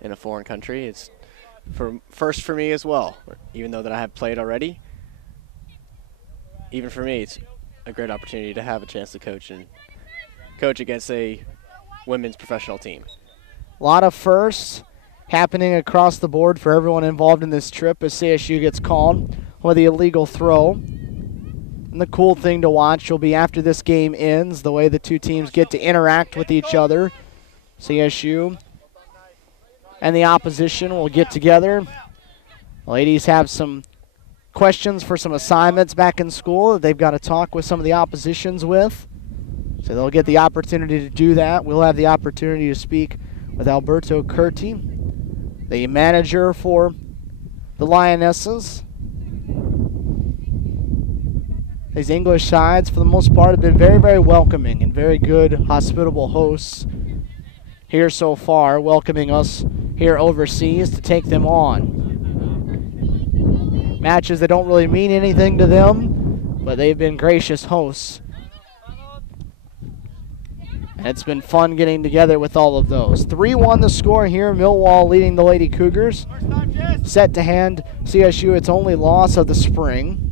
in a foreign country. It's first for me as well, even though that I have played already. Even for me, it's a great opportunity to have a chance to coach against a women's professional team. A lot of firsts happening across the board for everyone involved in this trip as CSU gets called with the illegal throw. And the cool thing to watch will be after this game ends, the way the two teams get to interact with each other. CSU and the opposition will get together. The ladies have some questions for some assignments back in school that they've got to talk with some of the oppositions with. So they'll get the opportunity to do that. We'll have the opportunity to speak with Alberto Curti, the manager for the Lionesses. These English sides, for the most part, have been very, very welcoming and very good, hospitable hosts here so far, welcoming us here overseas to take them on. Matches that don't really mean anything to them, but they've been gracious hosts. And it's been fun getting together with all of those. 3-1 the score here, Millwall leading the Lady Cougars. Set to hand CSU its only loss of the spring.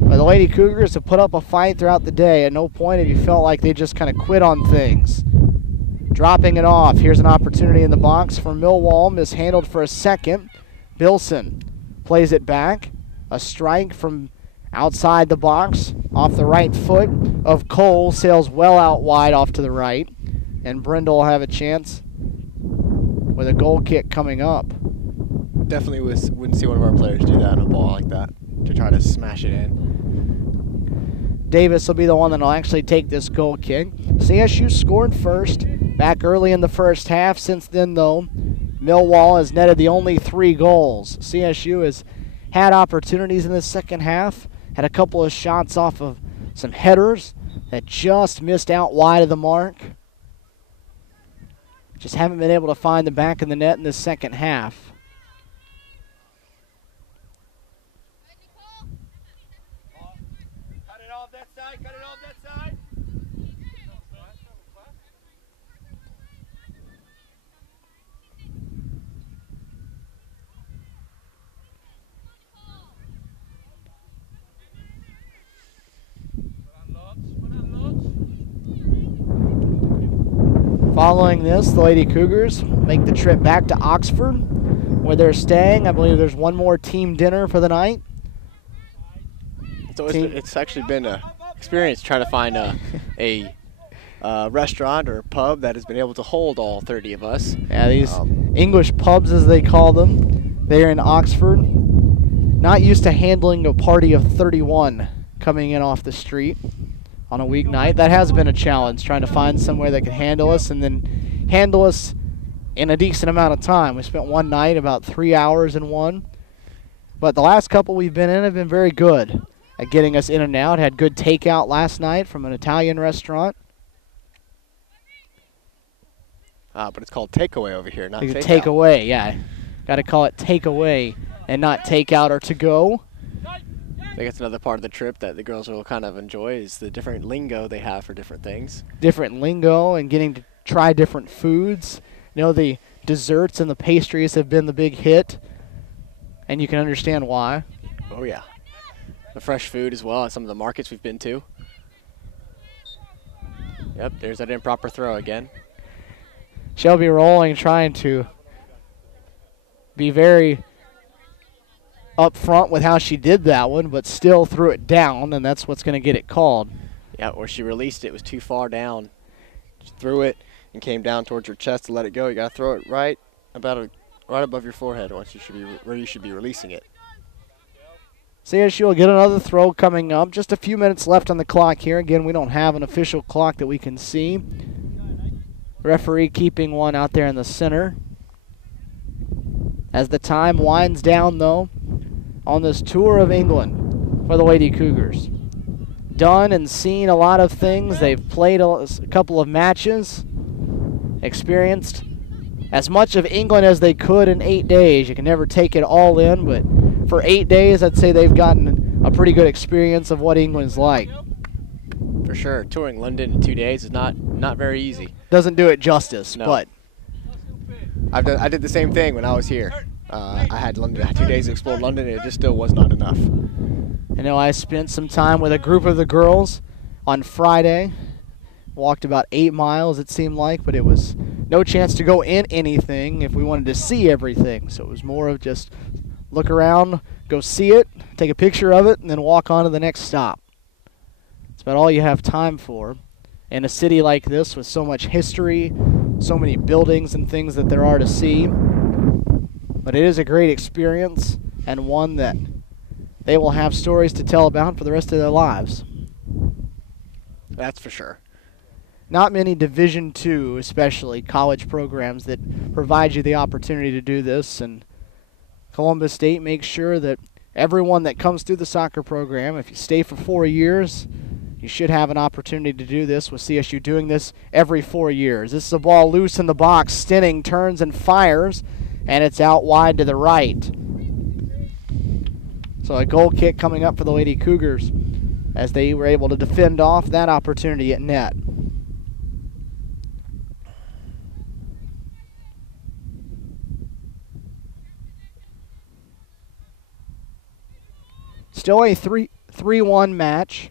But the Lady Cougars have put up a fight throughout the day. At no point have you felt like they just kind of quit on things. Dropping it off. Here's an opportunity in the box for Millwall. Mishandled for a second. Bilson plays it back. A strike from outside the box. Off the right foot of Cole. Sails well out wide off to the right. And Brindle will have a chance with a goal kick coming up. Definitely wouldn't see one of our players do that on a ball like that, to try to smash it in. Davis will be the one that will actually take this goal kick. CSU scored first back early in the first half. Since then, though, Millwall has netted the only 3 goals. CSU has had opportunities in the second half, had a couple of shots off of some headers that just missed out wide of the mark. Just haven't been able to find the back of the net in the second half. Cut it off that side, cut it off that side. Following this, the Lady Cougars make the trip back to Oxford, where they're staying. I believe there's one more team dinner for the night. It's actually been an experience trying to find a restaurant or pub that has been able to hold all 30 of us. Yeah, these English pubs, as they call them, they're in Oxford. Not used to handling a party of 31 coming in off the street on a weeknight. That has been a challenge, trying to find somewhere that can handle us and then handle us in a decent amount of time. We spent one night, about 3 hours in one. But the last couple we've been in have been very good at getting us in and out. Had good takeout last night from an Italian restaurant. But it's called takeaway over here, not takeout. Takeaway, yeah. Got to call it takeaway and not takeout or to go. I think it's another part of the trip that the girls will kind of enjoy is the different lingo they have for different things. Different lingo and getting to try different foods. You know, the desserts and the pastries have been the big hit, and you can understand why. Oh, yeah. The fresh food as well at some of the markets we've been to. Yep, there's that improper throw again. Shelby Rolling trying to be very up front with how she did that one, but still threw it down, and that's what's going to get it called. Yeah, or she released it. It was too far down. She threw it and came down towards her chest to let it go. You got to throw it right above your forehead once you should be where you should be releasing it. CSU will get another throw coming up. Just a few minutes left on the clock here. Again, we don't have an official clock that we can see. Referee keeping one out there in the center. As the time winds down, though, on this tour of England for the Lady Cougars. Done and seen a lot of things. They've played a couple of matches. Experienced as much of England as they could in 8 days. You can never take it all in, but for 8 days, I'd say they've gotten a pretty good experience of what England's like. For sure. Touring London in 2 days is not very easy. Doesn't do it justice, No. but I did the same thing when I was here. I had 2 days to explore London, and it just still was not enough. I know I spent some time with a group of the girls on Friday. Walked about 8 miles, it seemed like, but it was no chance to go in anything if we wanted to see everything. So it was more of just look around, go see it, take a picture of it, and then walk on to the next stop. It's about all you have time for. In a city like this with so much history, so many buildings and things that there are to see. But it is a great experience, and one that they will have stories to tell about for the rest of their lives. That's for sure. Not many Division II, especially college programs, that provide you the opportunity to do this, and Columbus State makes sure that everyone that comes through the soccer program, if you stay for 4 years, you should have an opportunity to do this, with CSU doing this every 4 years. This is a ball loose in the box. Stinning turns and fires, and it's out wide to the right. So a goal kick coming up for the Lady Cougars as they were able to defend off that opportunity at net. Still a 3-1 match.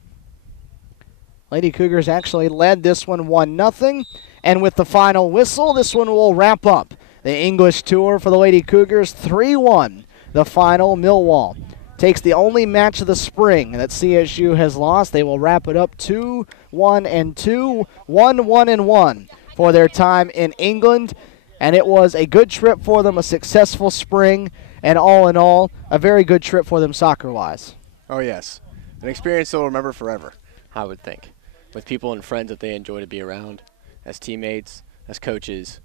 Lady Cougars actually led this one 1-0. And with the final whistle, this one will wrap up the English tour for the Lady Cougars. 3-1. The final, Millwall takes the only match of the spring that CSU has lost. They will wrap it up 2-1-2, 1-1-1 for their time in England. And it was a good trip for them, a successful spring, and all in all, a very good trip for them soccer-wise. Oh, yes. An experience they'll remember forever. I would think. With people and friends that they enjoy to be around, as teammates, as coaches.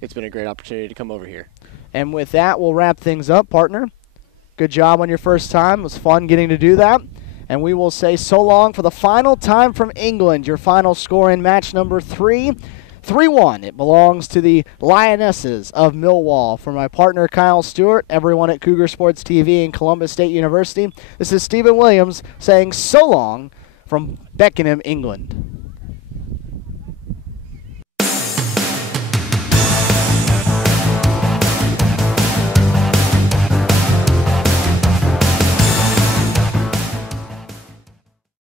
It's been a great opportunity to come over here. And with that, we'll wrap things up, partner. Good job on your first time. It was fun getting to do that. And we will say so long for the final time from England. Your final score in match number 3, 3-1. It belongs to the Lionesses of Millwall. For my partner, Kyle Stewart, everyone at Cougar Sports TV and Columbus State University, this is Stephen Williams saying so long from Beckenham, England.